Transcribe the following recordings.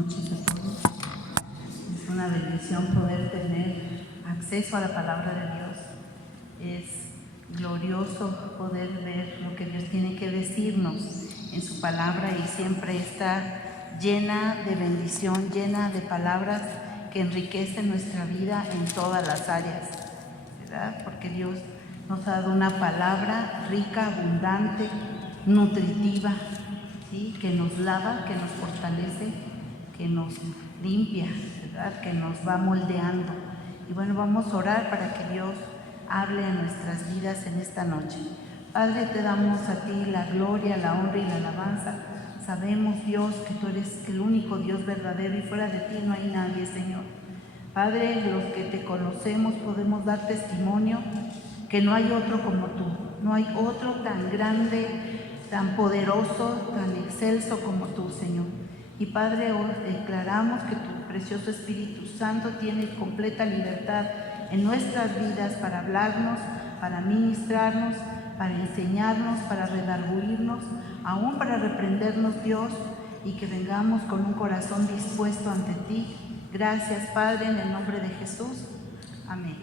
noches a todos. Es una bendición poder tener acceso a la palabra de Dios. Es glorioso poder ver lo que Dios tiene que decirnos en su palabra y siempre está llena de bendición, llena de palabras que enriquecen nuestra vida en todas las áreas, ¿verdad? Porque Dios nos ha dado una palabra rica, abundante, nutritiva, ¿sí? Que nos lava, que nos fortalece, que nos limpia, ¿verdad? Que nos va moldeando. Y bueno, vamos a orar para que Dios hable a nuestras vidas en esta noche. Padre, te damos a ti la gloria, la honra y la alabanza. Sabemos, Dios, que tú eres el único Dios verdadero y fuera de ti no hay nadie, Señor. Padre, los que te conocemos podemos dar testimonio que no hay otro como tú, no hay otro tan grande, tan poderoso, tan excelso como tú, Señor. Y Padre, hoy declaramos que tu precioso Espíritu Santo tiene completa libertad en nuestras vidas para hablarnos, para ministrarnos, para enseñarnos, para redarguirnos, aún para reprendernos, Dios, y que vengamos con un corazón dispuesto ante ti. Gracias, Padre, en el nombre de Jesús. Amén.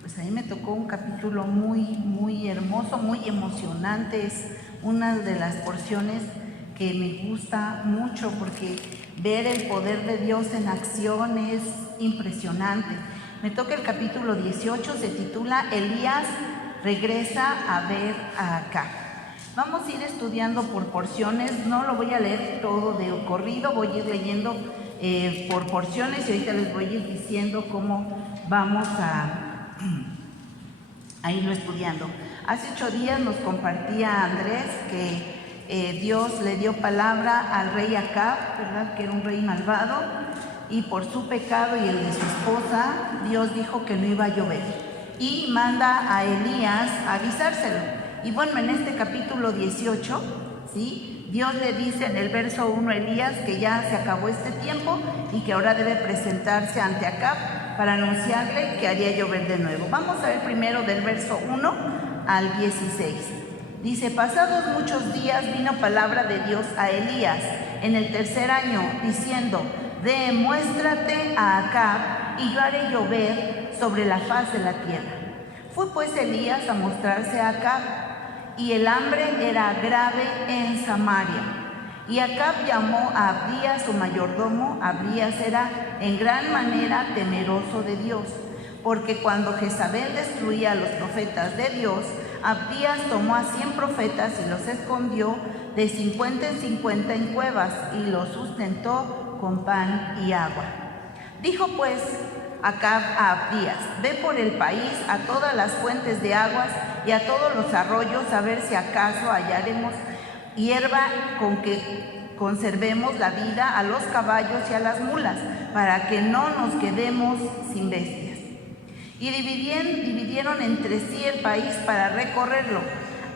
Pues ahí me tocó un capítulo muy hermoso, muy emocionante. Es una de las porciones que me gusta mucho porque ver el poder de Dios en acción es impresionante. Me toca el capítulo 18, se titula Elías regresa a ver a Acab. Vamos a ir estudiando por porciones, no lo voy a leer todo de corrido, voy a ir leyendo por porciones y ahorita les voy a ir diciendo cómo vamos a irlo estudiando. Hace 8 días nos compartía Andrés que Dios le dio palabra al rey Acab, ¿verdad? Que era un rey malvado, y por su pecado y el de su esposa, Dios dijo que no iba a llover y manda a Elías a avisárselo. Y bueno, en este capítulo 18, ¿sí? Dios le dice en el verso 1 a Elías que ya se acabó este tiempo y que ahora debe presentarse ante Acab para anunciarle que haría llover de nuevo. Vamos a ver primero del verso 1 al 16. Dice: pasados muchos días vino palabra de Dios a Elías en el 3er año, diciendo: demuéstrate a Acab y yo haré llover sobre la faz de la tierra. Fue pues Elías a mostrarse a Acab, y el hambre era grave en Samaria. Y Acab llamó a Abdías, su mayordomo. Abdías era en gran manera temeroso de Dios, porque cuando Jezabel destruía a los profetas de Dios, Abdías tomó a 100 profetas y los escondió de 50 en 50 en cuevas y los sustentó con pan y agua. Dijo pues Acab a Abdías: ve por el país a todas las fuentes de aguas y a todos los arroyos, a ver si acaso hallaremos hierba con que conservemos la vida a los caballos y a las mulas, para que no nos quedemos sin bestias. Y dividieron entre sí el país para recorrerlo.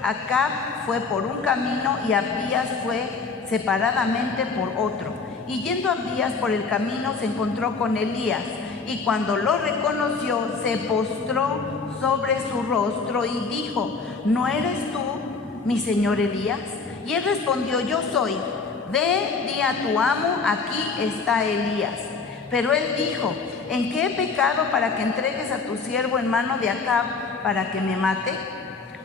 Acab fue por un camino y Abdías fue separadamente por otro. Y yendo Abdías por el camino se encontró con Elías, y cuando lo reconoció se postró sobre su rostro y dijo: ¿no eres tú, mi señor Elías? Y él respondió: yo soy. Ve, di a tu amo, aquí está Elías. Pero él dijo: ¿en qué he pecado para que entregues a tu siervo en mano de Acab para que me mate?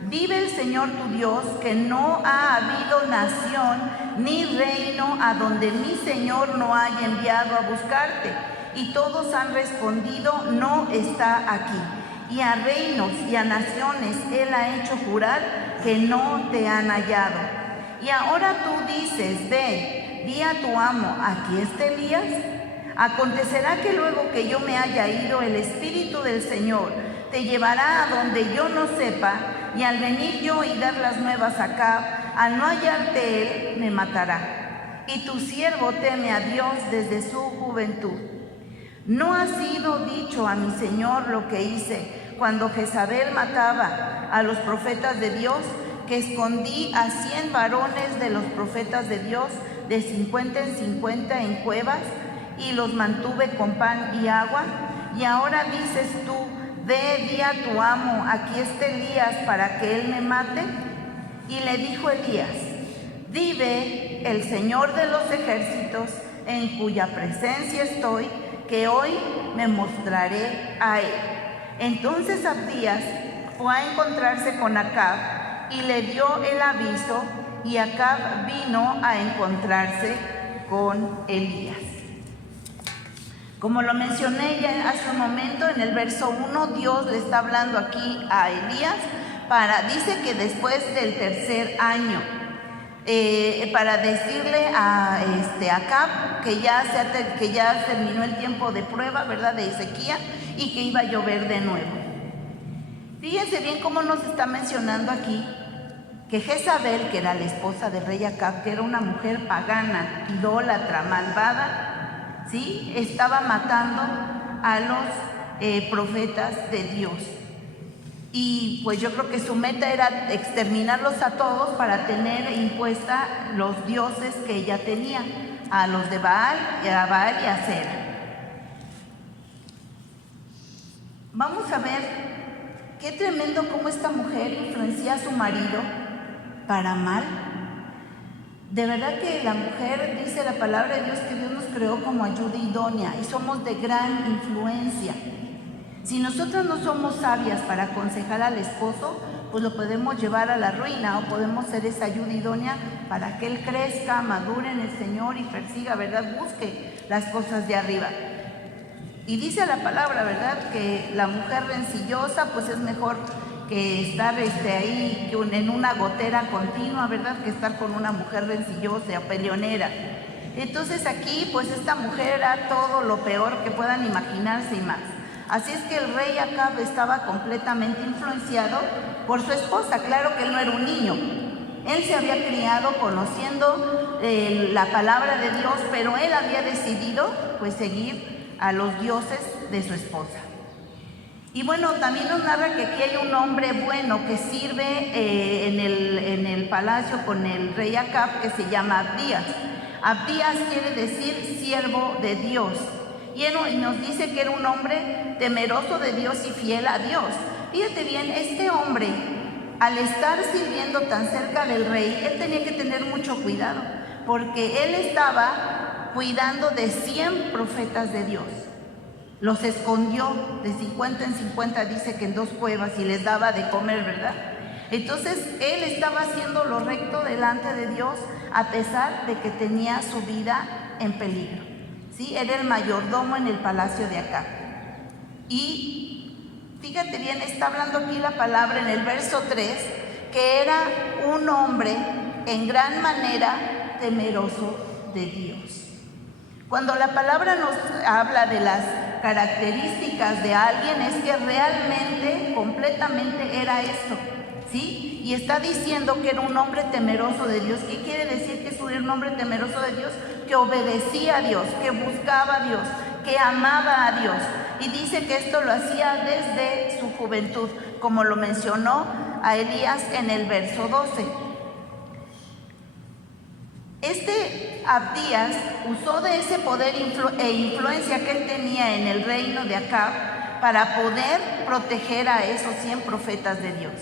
Vive el Señor tu Dios, que no ha habido nación ni reino a donde mi Señor no haya enviado a buscarte. Y todos han respondido: no está aquí. Y a reinos y a naciones él ha hecho jurar que no te han hallado. Y ahora tú dices: ve, di a tu amo, aquí está Elías. Acontecerá que luego que yo me haya ido, el Espíritu del Señor te llevará a donde yo no sepa, y al venir yo y dar las nuevas a Acab, al no hallarte él, me matará. Y tu siervo teme a Dios desde su juventud. ¿No ha sido dicho a mi Señor lo que hice cuando Jezabel mataba a los profetas de Dios, que escondí a 100 varones de los profetas de Dios de 50 en 50 en cuevas y los mantuve con pan y agua? Y ahora dices tú: ve, di a tu amo, aquí está Elías para que él me mate. Y le dijo Elías: vive el Señor de los ejércitos, en cuya presencia estoy, que hoy me mostraré a él. Entonces Abdías fue a encontrarse con Acab y le dio el aviso, y Acab vino a encontrarse con Elías. Como lo mencioné ya hace un momento, en el verso 1, Dios le está hablando aquí a Elías dice que después del tercer año, para decirle a Acab que ya terminó el tiempo de prueba, ¿verdad?, de sequía, y que iba a llover de nuevo. Fíjense bien cómo nos está mencionando aquí que Jezabel, que era la esposa del rey Acab, que era una mujer pagana, idólatra, malvada, ¿sí?, estaba matando a los profetas de Dios. Y pues yo creo que su meta era exterminarlos a todos para tener impuesta los dioses que ella tenía, a los de Baal y a Acera. Vamos a ver qué tremendo cómo esta mujer influencia a su marido para mal. De verdad que la mujer, dice la palabra de Dios, que Dios nos creó como ayuda idónea y somos de gran influencia. Si nosotras no somos sabias para aconsejar al esposo, pues lo podemos llevar a la ruina, o podemos ser esa ayuda idónea para que él crezca, madure en el Señor y persiga, ¿verdad?, busque las cosas de arriba. Y dice la palabra, ¿verdad?, que la mujer rencillosa pues es mejor que estar ahí en una gotera continua, ¿verdad?, que estar con una mujer rencillosa o peleonera. Entonces aquí pues esta mujer era todo lo peor que puedan imaginarse y más. Así es que el rey Acab estaba completamente influenciado por su esposa. Claro que él no era un niño, él se había criado conociendo la palabra de Dios, pero él había decidido pues seguir a los dioses de su esposa. Y bueno, también nos narra que aquí hay un hombre bueno que sirve en el palacio con el rey Acab, que se llama Abdías. Abdías quiere decir siervo de Dios. Y nos dice que era un hombre temeroso de Dios y fiel a Dios. Fíjate bien, este hombre, al estar sirviendo tan cerca del rey, él tenía que tener mucho cuidado, porque él estaba cuidando de 100 profetas de Dios. Los escondió de 50 en 50, dice que en 2 cuevas, y les daba de comer, ¿verdad? Entonces él estaba haciendo lo recto delante de Dios, a pesar de que tenía su vida en peligro. ¿Sí? Era el mayordomo en el palacio de Acab. Y fíjate bien, está hablando aquí la palabra en el verso 3, que era un hombre en gran manera temeroso de Dios. Cuando la palabra nos habla de las características de alguien, es que realmente, completamente era eso, ¿sí? Y está diciendo que era un hombre temeroso de Dios. ¿Qué quiere decir que es un hombre temeroso de Dios? Que obedecía a Dios, que buscaba a Dios, que amaba a Dios. Y dice que esto lo hacía desde su juventud, como lo mencionó a Elías en el verso 12. Este Abdías usó de ese poder e influencia que él tenía en el reino de Acab para poder proteger a esos 100 profetas de Dios.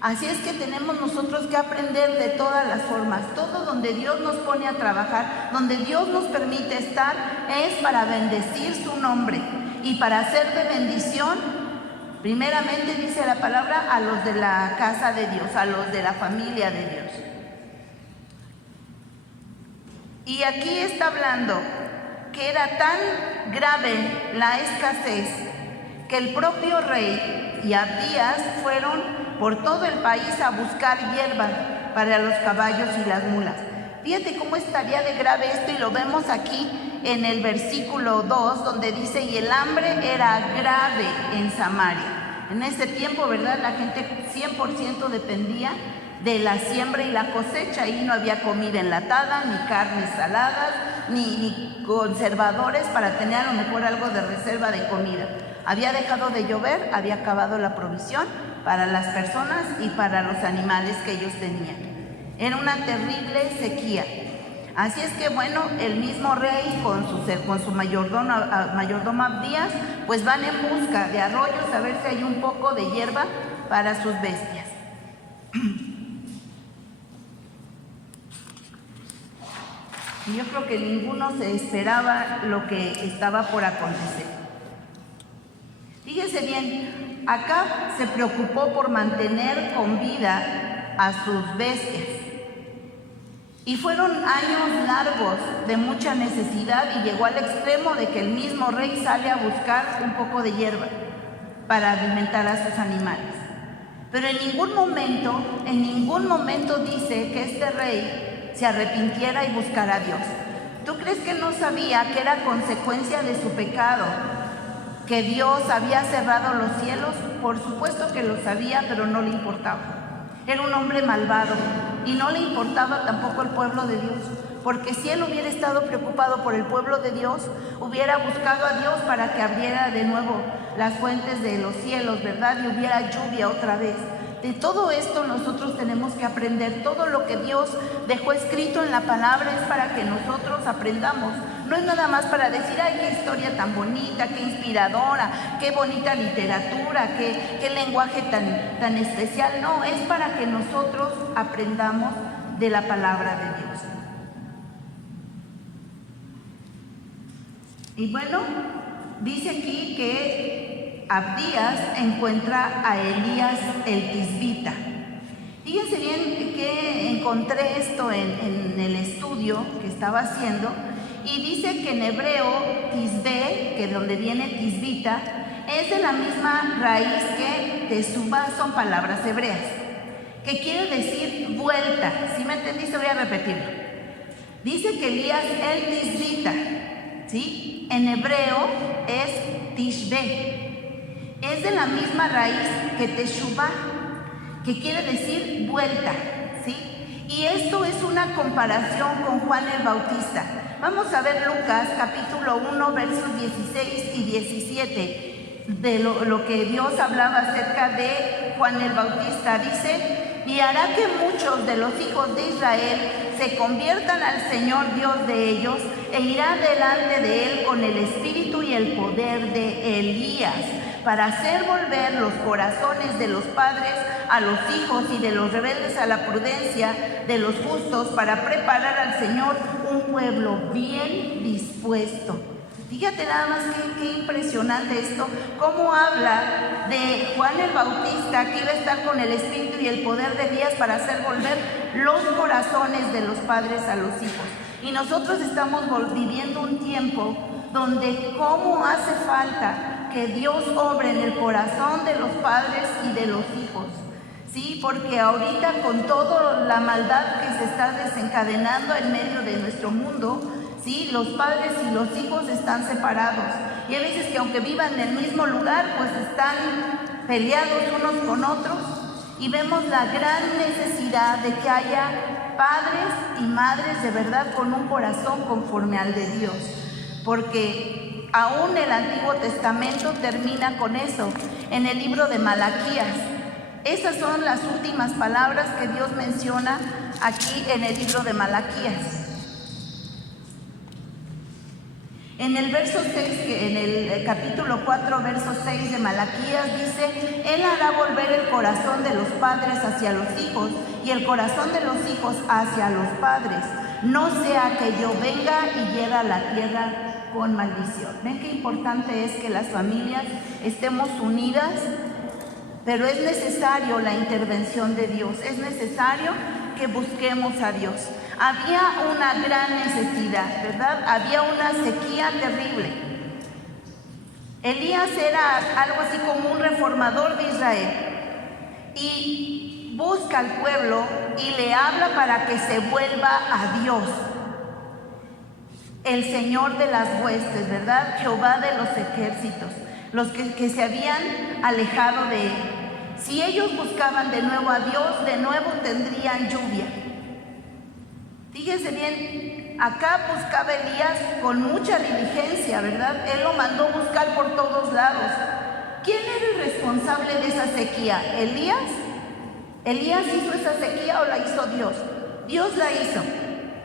Así es que tenemos nosotros que aprender de todas las formas. Todo donde Dios nos pone a trabajar, donde Dios nos permite estar, es para bendecir su nombre y para hacer de bendición, primeramente dice la palabra, a los de la casa de Dios, a los de la familia de Dios. Y aquí está hablando que era tan grave la escasez que el propio rey y Abdías fueron por todo el país a buscar hierba para los caballos y las mulas. Fíjate cómo estaría de grave esto, y lo vemos aquí en el versículo 2, donde dice, y el hambre era grave en Samaria. En ese tiempo, ¿verdad?, la gente 100% dependía de la siembra y la cosecha. Ahí no había comida enlatada, ni carnes saladas, ni conservadores para tener a lo mejor algo de reserva de comida. Había dejado de llover, había acabado la provisión para las personas y para los animales que ellos tenían. Era una terrible sequía. Así es que bueno, el mismo rey con su mayordomo Abdías, pues van en busca de arroyos a ver si hay un poco de hierba para sus bestias. Y yo creo que ninguno se esperaba lo que estaba por acontecer. Fíjese bien, Acab se preocupó por mantener con vida a sus bestias. Y fueron años largos de mucha necesidad y llegó al extremo de que el mismo rey sale a buscar un poco de hierba para alimentar a sus animales. Pero en ningún momento dice que este rey se arrepintiera y buscara a Dios. ¿Tú crees que no sabía que era consecuencia de su pecado, que Dios había cerrado los cielos? Por supuesto que lo sabía, pero no le importaba. Era un hombre malvado y no le importaba tampoco el pueblo de Dios, porque si él hubiera estado preocupado por el pueblo de Dios, hubiera buscado a Dios para que abriera de nuevo las fuentes de los cielos, ¿verdad? Y hubiera lluvia otra vez. De todo esto nosotros tenemos que aprender. Todo lo que Dios dejó escrito en la palabra es para que nosotros aprendamos. No es nada más para decir, ay, qué historia tan bonita, qué inspiradora, qué bonita literatura, qué lenguaje tan especial. No, es para que nosotros aprendamos de la palabra de Dios. Y bueno, dice aquí que Abdías encuentra a Elías el tisbita. Fíjense bien que encontré esto en el estudio que estaba haciendo, y dice que en hebreo tisbe, que de donde viene tisbita, es de la misma raíz que tesubá, son palabras hebreas, que quiere decir vuelta. ¿Sí me entendiste? Voy a repetirlo. Dice que Elías el tisbita, ¿sí? En hebreo es tishbe. Es de la misma raíz que teshuvá, que quiere decir vuelta, ¿sí? Y esto es una comparación con Juan el Bautista. Vamos a ver Lucas capítulo 1 versos 16 y 17 de lo que Dios hablaba acerca de Juan el Bautista. Dice: y hará que muchos de los hijos de Israel se conviertan al Señor Dios de ellos, e irá delante de él con el espíritu y el poder de Elías, para hacer volver los corazones de los padres a los hijos y de los rebeldes a la prudencia de los justos, para preparar al Señor un pueblo bien dispuesto. Fíjate nada más qué impresionante esto, cómo habla de Juan el Bautista, que iba a estar con el espíritu y el poder de Elías para hacer volver los corazones de los padres a los hijos. Y nosotros estamos viviendo un tiempo donde cómo hace falta que Dios obre en el corazón de los padres y de los hijos. Sí, porque ahorita con toda la maldad que se está desencadenando en medio de nuestro mundo, sí, los padres y los hijos están separados. Y hay veces que aunque vivan en el mismo lugar, pues están peleados unos con otros. Y vemos la gran necesidad de que haya padres y madres de verdad con un corazón conforme al de Dios. Porque aún el Antiguo Testamento termina con eso, en el libro de Malaquías. Esas son las últimas palabras que Dios menciona aquí en el libro de Malaquías. En el verso 6, en el capítulo 4, verso 6 de Malaquías dice: Él hará volver el corazón de los padres hacia los hijos y el corazón de los hijos hacia los padres, no sea que yo venga y hiera la tierra con maldición. ¿Ven qué importante es que las familias estemos unidas? Pero es necesario la intervención de Dios, es necesario que busquemos a Dios. Había una gran necesidad, ¿verdad? Había una sequía terrible. Elías era algo así como un reformador de Israel y busca al pueblo y le habla para que se vuelva a Dios, el Señor de las huestes, ¿verdad? Jehová de los ejércitos, los que se habían alejado de él. Si ellos buscaban de nuevo a Dios, de nuevo tendrían lluvia. Fíjense bien, acá buscaba Elías con mucha diligencia, ¿verdad? Él lo mandó buscar por todos lados. ¿Quién era el responsable de esa sequía? ¿Elías? ¿Elías hizo esa sequía o la hizo Dios? Dios la hizo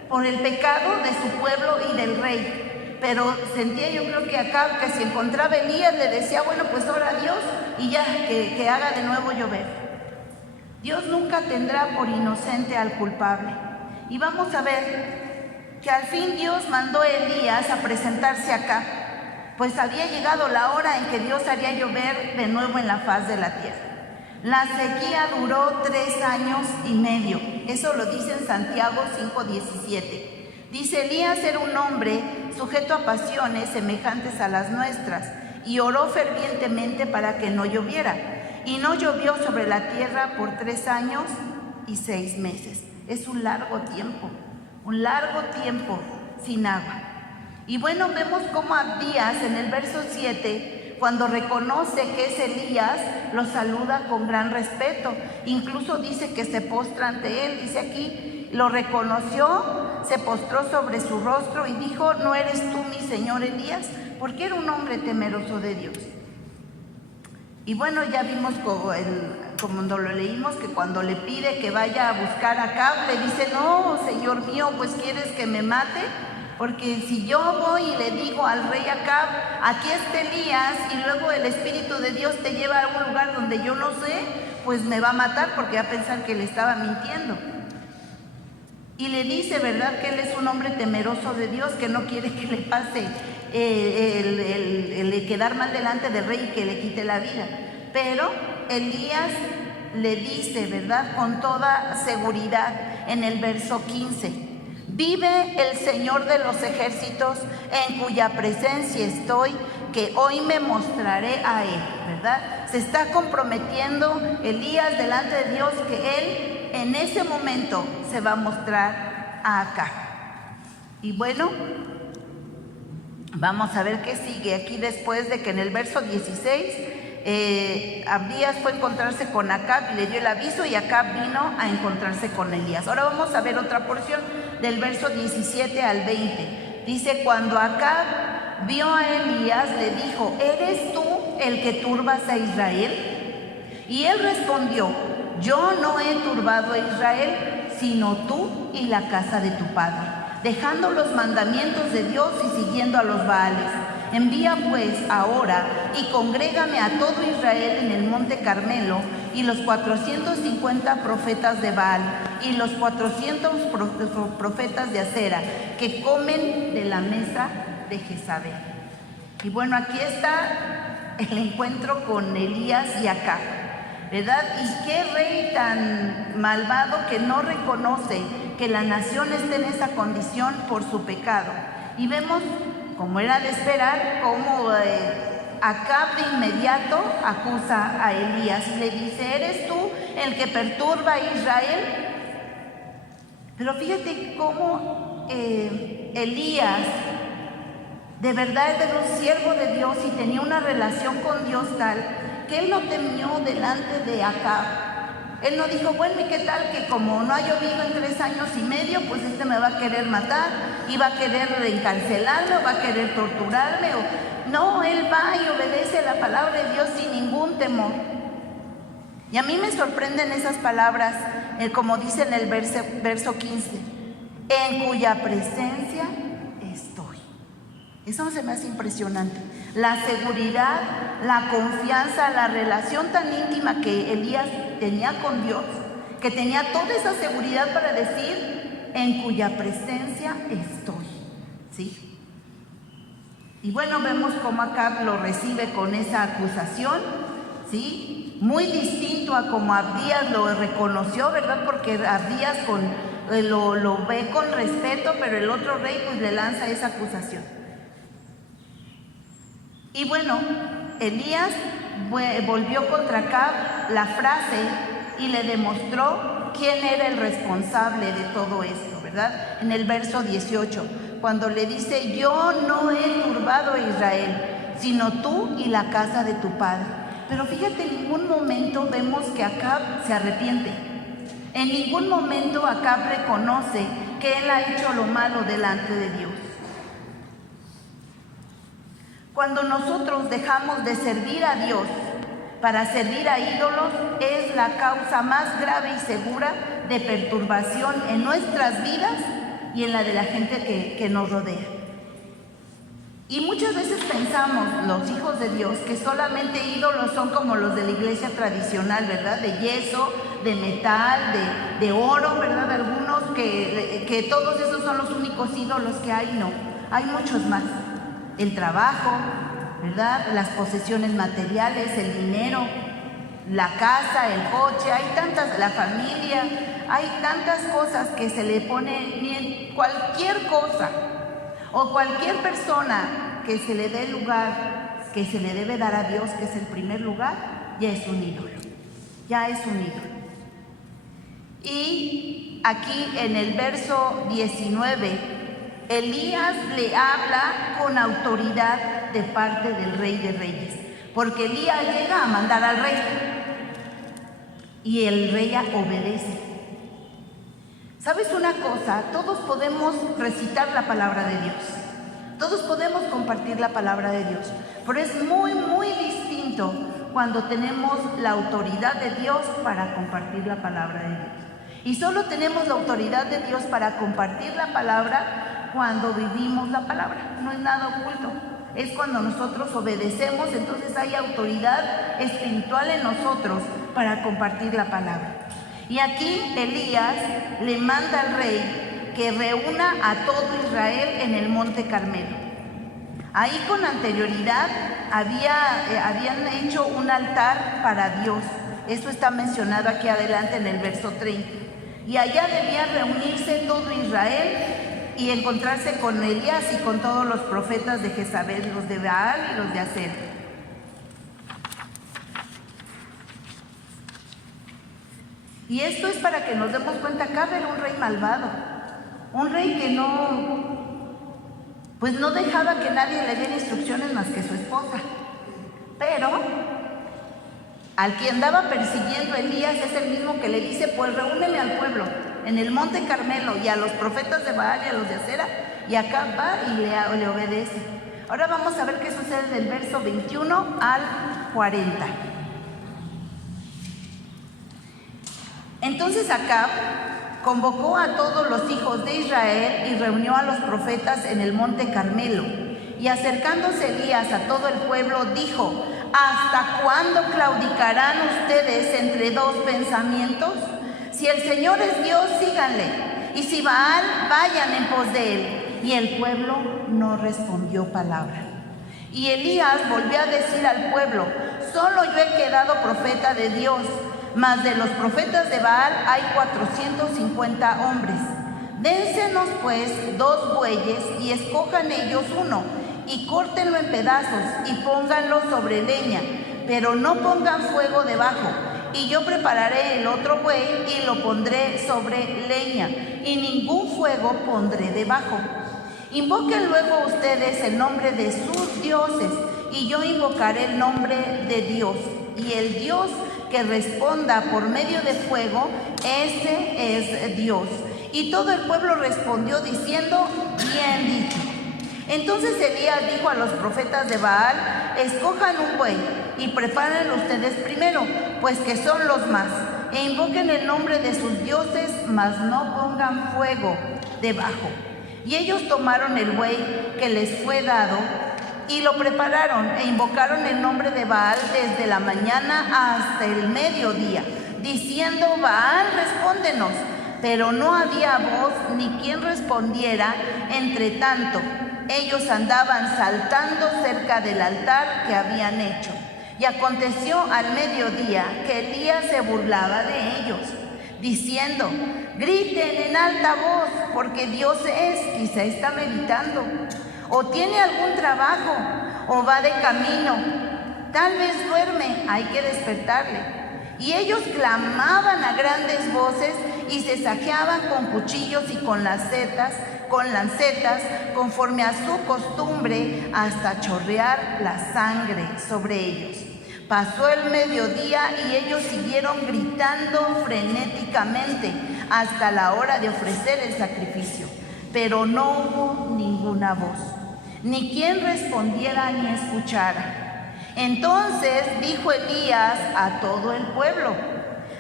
por el pecado de su pueblo y del rey. Pero sentía, yo creo que acá, que si encontraba Elías le decía: bueno, pues ora a Dios y ya, que haga de nuevo llover. Dios nunca tendrá por inocente al culpable. Y vamos a ver que al fin Dios mandó a Elías a presentarse acá, pues había llegado la hora en que Dios haría llover de nuevo en la faz de la tierra. La sequía duró 3 años y medio. Eso lo dice en Santiago 5:17. Dice: Elías era un hombre sujeto a pasiones semejantes a las nuestras, y oró fervientemente para que no lloviera. Y no llovió sobre la tierra por 3 años y 6 meses. Es un largo tiempo sin agua. Y bueno, vemos cómo Abdías en el verso 7, cuando reconoce que es Elías, lo saluda con gran respeto. Incluso dice que se postra ante él. Dice aquí, lo reconoció, se postró sobre su rostro y dijo: ¿no eres tú mi señor Elías? Porque era un hombre temeroso de Dios. Y bueno, ya vimos como lo leímos, que cuando le pide que vaya a buscar a Acab, le dice: no, Señor mío, pues ¿quieres que me mate? Porque si yo voy y le digo al rey Acab, aquí está Elías, y luego el Espíritu de Dios te lleva a un lugar donde yo no sé, pues me va a matar, porque va a pensar que le estaba mintiendo. Y le dice, ¿verdad?, que él es un hombre temeroso de Dios, que no quiere que le pase el quedar mal delante del rey y que le quite la vida. Pero Elías le dice, ¿verdad?, con toda seguridad en el verso 15: vive el Señor de los ejércitos, en cuya presencia estoy, que hoy me mostraré a él, ¿verdad? Se está comprometiendo Elías delante de Dios que él en ese momento se va a mostrar a Acab. Y bueno, vamos a ver qué sigue aquí después de que en el verso 16 Abdías fue a encontrarse con Acab y le dio el aviso, y Acab vino a encontrarse con Elías. Ahora vamos a ver otra porción del verso 17 al 20. Dice: cuando Acab vio a Elías, le dijo: ¿eres tú el que turbas a Israel? Y él respondió: yo no he turbado a Israel, sino tú y la casa de tu padre, dejando los mandamientos de Dios y siguiendo a los Baales. Envía pues ahora y congrégame a todo Israel en el monte Carmelo, y los 450 profetas de Baal y los 400 profetas de Acera, que comen de la mesa de Jezabel. Y bueno, aquí está el encuentro con Elías y Acab, ¿verdad? Y qué rey tan malvado que no reconoce que la nación esté en esa condición por su pecado. Y vemos, como era de esperar, cómo Acab de inmediato acusa a Elías y le dice: ¿eres tú el que perturba a Israel? Pero fíjate cómo Elías de verdad era un siervo de Dios y tenía una relación con Dios tal que él no temió delante de Acab. Él no dijo: bueno, ¿y qué tal que como no ha llovido en 3 años y medio, pues me va a querer matar, y va a querer encarcelarme, o va a querer torturarme? No, él va y obedece la palabra de Dios sin ningún temor. Y a mí me sorprenden esas palabras, como dice en el verso 15: en cuya presencia estoy. Eso se me hace impresionante. La seguridad, la confianza, la relación tan íntima que Elías tenía con Dios, que tenía toda esa seguridad para decir: en cuya presencia estoy, ¿sí? Y bueno, vemos cómo Acab lo recibe con esa acusación, ¿sí? Muy distinto a como Abdías lo reconoció, ¿verdad? Porque Abdías lo ve con respeto, pero el otro rey pues le lanza esa acusación. Y bueno, Elías volvió contra Acab la frase y le demostró quién era el responsable de todo esto, ¿verdad? En el verso 18, cuando le dice: yo no he turbado a Israel, sino tú y la casa de tu padre. Pero fíjate, en ningún momento vemos que Acab se arrepiente. En ningún momento Acab reconoce que él ha hecho lo malo delante de Dios. Cuando nosotros dejamos de servir a Dios para servir a ídolos, es la causa más grave y segura de perturbación en nuestras vidas y en la de la gente que nos rodea. Y muchas veces pensamos, los hijos de Dios, que solamente ídolos son como los de la iglesia tradicional, ¿verdad? De yeso, de metal, de oro, ¿verdad? Algunos que todos esos son los únicos ídolos que hay. No, hay muchos más. El trabajo, ¿verdad? Las posesiones materiales, el dinero, la casa, el coche, hay tantas, la familia, hay tantas cosas que se le pone bien, cualquier cosa o cualquier persona que se le dé el lugar que se le debe dar a Dios, que es el primer lugar, ya es un ídolo, ya es un ídolo. Y aquí en el verso 19, Elías le habla con autoridad de parte del Rey de Reyes, porque Elías llega a mandar al rey y el rey obedece. ¿Sabes una cosa? Todos podemos recitar la palabra de Dios, todos podemos compartir la palabra de Dios, pero es muy, muy distinto cuando tenemos la autoridad de Dios para compartir la palabra de Dios. Y solo tenemos la autoridad de Dios para compartir la palabra cuando vivimos la palabra, no es nada oculto. Es cuando nosotros obedecemos, entonces hay autoridad espiritual en nosotros para compartir la palabra. Y aquí Elías le manda al rey que reúna a todo Israel en el monte Carmelo. Ahí con anterioridad habían hecho un altar para Dios. Eso está mencionado aquí adelante en el verso 30. Y allá debía reunirse todo Israel y encontrarse con Elías y con todos los profetas de Jezabel, los de Baal y los de Acera. Y esto es para que nos demos cuenta, acá era un rey malvado, un rey que no dejaba que nadie le diera instrucciones más que su esposa. Pero al que andaba persiguiendo Elías es el mismo que le dice, pues reúneme al pueblo en el monte Carmelo y a los profetas de Baal y a los de Acera, y acá va y le obedece. Ahora vamos a ver qué sucede del verso 21 al 40. Entonces Acab convocó a todos los hijos de Israel y reunió a los profetas en el monte Carmelo. Y acercándose Elías a todo el pueblo, dijo: ¿hasta cuándo claudicarán ustedes entre dos pensamientos? Si el Señor es Dios, síganle, y si Baal, vayan en pos de él. Y el pueblo no respondió palabra. Y Elías volvió a decir al pueblo: solo yo he quedado profeta de Dios, mas de los profetas de Baal hay 450 hombres. Dénsenos pues 2 bueyes y escojan ellos uno, y córtenlo en pedazos y pónganlo sobre leña, pero no pongan fuego debajo. Y yo prepararé el otro buey y lo pondré sobre leña, y ningún fuego pondré debajo. Invoquen luego ustedes el nombre de sus dioses, y yo invocaré el nombre de Dios. Y el Dios que responda por medio de fuego, ese es Dios. Y todo el pueblo respondió diciendo: bien dicho. Entonces Elías dijo a los profetas de Baal: escojan un buey y prepárenlo ustedes primero, pues que son los más, e invoquen el nombre de sus dioses, mas no pongan fuego debajo. Y ellos tomaron el buey que les fue dado y lo prepararon e invocaron el nombre de Baal desde la mañana hasta el mediodía, diciendo: Baal, respóndenos. Pero no había voz ni quien respondiera. Entre tanto, ellos andaban saltando cerca del altar que habían hecho. Y aconteció al mediodía que Elías se burlaba de ellos, diciendo: griten en alta voz, porque Dios quizá está meditando, o tiene algún trabajo, o va de camino, tal vez duerme, hay que despertarle. Y ellos clamaban a grandes voces y se saqueaban con cuchillos y con lancetas, conforme a su costumbre, hasta chorrear la sangre sobre ellos. Pasó el mediodía y ellos siguieron gritando frenéticamente hasta la hora de ofrecer el sacrificio, pero no hubo ninguna voz, ni quien respondiera ni escuchara. Entonces dijo Elías a todo el pueblo: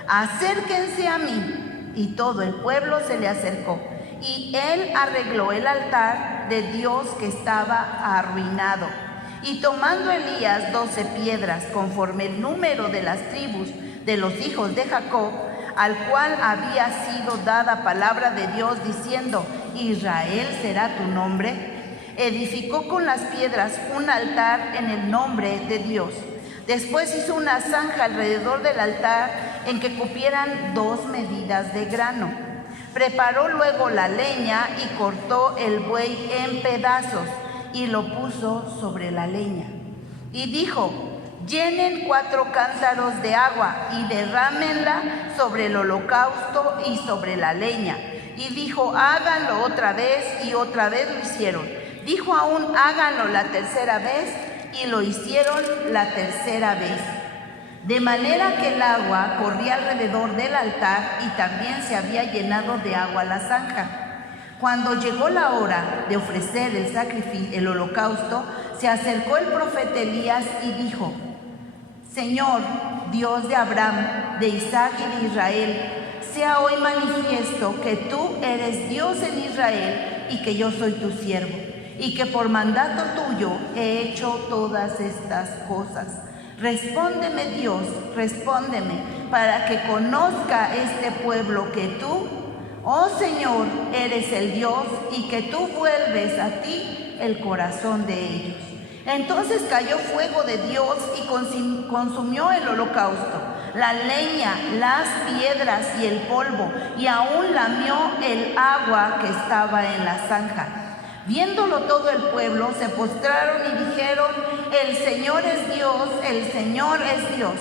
acérquense a mí. Y todo el pueblo se le acercó. y él arregló el altar de Dios que estaba arruinado. Y tomando Elías 12 piedras, conforme el número de las tribus de los hijos de Jacob, al cual había sido dada palabra de Dios diciendo: Israel será tu nombre, edificó con las piedras un altar en el nombre de Dios. Después hizo una zanja alrededor del altar en que cupieran 2 medidas de grano. Preparó luego la leña y cortó el buey en pedazos y lo puso sobre la leña. Y dijo: llenen 4 cántaros de agua y derrámenla sobre el holocausto y sobre la leña. Y dijo: háganlo otra vez, y otra vez lo hicieron. Dijo aún: háganlo la tercera vez, y lo hicieron la tercera vez. De manera que el agua corría alrededor del altar y también se había llenado de agua la zanja. Cuando llegó la hora de ofrecer el sacrificio, el holocausto, se acercó el profeta Elías y dijo: Señor, Dios de Abraham, de Isaac y de Israel, sea hoy manifiesto que tú eres Dios en Israel y que yo soy tu siervo, y que por mandato tuyo he hecho todas estas cosas. Respóndeme, Dios, respóndeme, para que conozca este pueblo que tú, oh Señor, eres el Dios y que tú vuelves a ti el corazón de ellos. Entonces cayó fuego de Dios y consumió el holocausto, la leña, las piedras y el polvo, y aún lamió el agua que estaba en la zanja. Viéndolo todo el pueblo, se postraron y dijeron: el Señor es Dios, el Señor es Dios.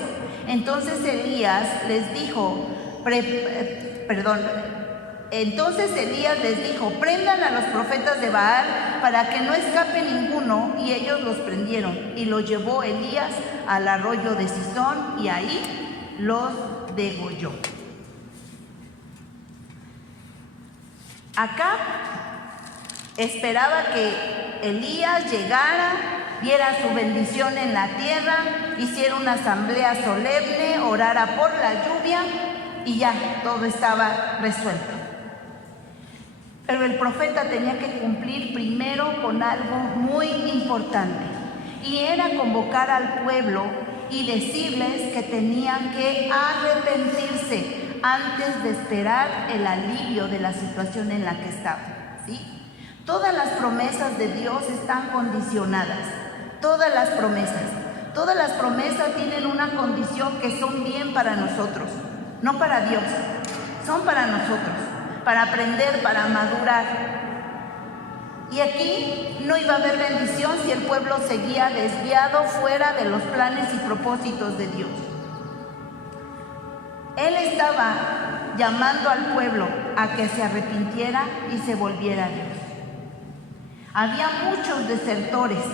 Entonces Elías les dijo, prendan a los profetas de Baal para que no escape ninguno, y ellos los prendieron, y los llevó Elías al arroyo de Cisón, y ahí los degolló. Acab esperaba que Elías llegara, viera su bendición en la tierra, hiciera una asamblea solemne, orara por la lluvia y ya, todo estaba resuelto. Pero el profeta tenía que cumplir primero con algo muy importante, y era convocar al pueblo y decirles que tenían que arrepentirse antes de esperar el alivio de la situación en la que estaban, ¿sí? Todas las promesas de Dios están condicionadas, todas las promesas tienen una condición, que son bien para nosotros, no para Dios, son para nosotros, para aprender, para madurar. Y aquí no iba a haber bendición si el pueblo seguía desviado, fuera de los planes y propósitos de Dios. Él estaba llamando al pueblo a que se arrepintiera y se volviera a Dios. Había muchos desertores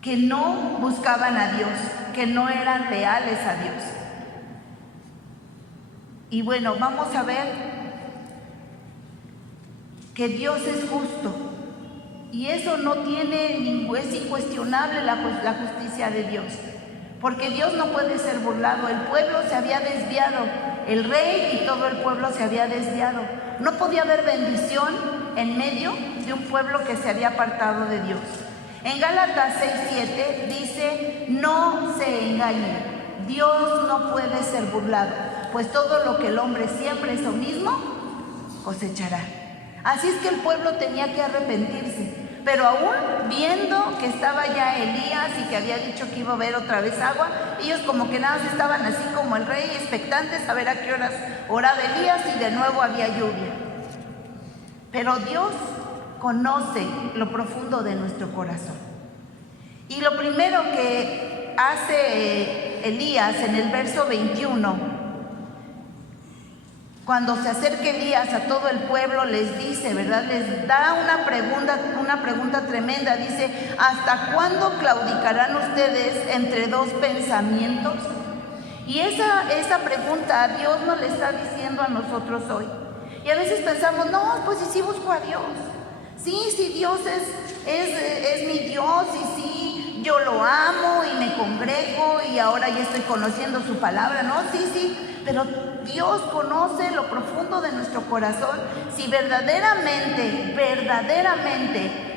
que no buscaban a Dios, que no eran leales a Dios. Y bueno, vamos a ver que Dios es justo, y eso no tiene es incuestionable la justicia de Dios, porque Dios no puede ser burlado. El pueblo se había desviado, el rey y todo el pueblo se había desviado. No podía haber bendición en medio de un pueblo que se había apartado de Dios. En Gálatas 6:7 dice: no se engañen, Dios no puede ser burlado, pues todo lo que el hombre siembra, eso mismo cosechará. Así es que el pueblo tenía que arrepentirse, pero aún viendo que estaba ya Elías y que había dicho que iba a haber otra vez agua, ellos como que nada más estaban así como el rey, expectantes a ver a qué horas oraba Elías y de nuevo había lluvia. Pero Dios conoce lo profundo de nuestro corazón. Y lo primero que hace Elías en el verso 21, cuando se acerca Elías a todo el pueblo, les dice, ¿verdad? Les da una pregunta tremenda. Dice: ¿hasta cuándo claudicarán ustedes entre dos pensamientos? Y esa pregunta Dios nos la está diciendo a nosotros hoy. Y a veces pensamos: no, pues sí busco a Dios. Sí, Dios es mi Dios, y sí, yo lo amo y me congrego y ahora ya estoy conociendo su palabra, ¿no? Sí, pero Dios conoce lo profundo de nuestro corazón, si verdaderamente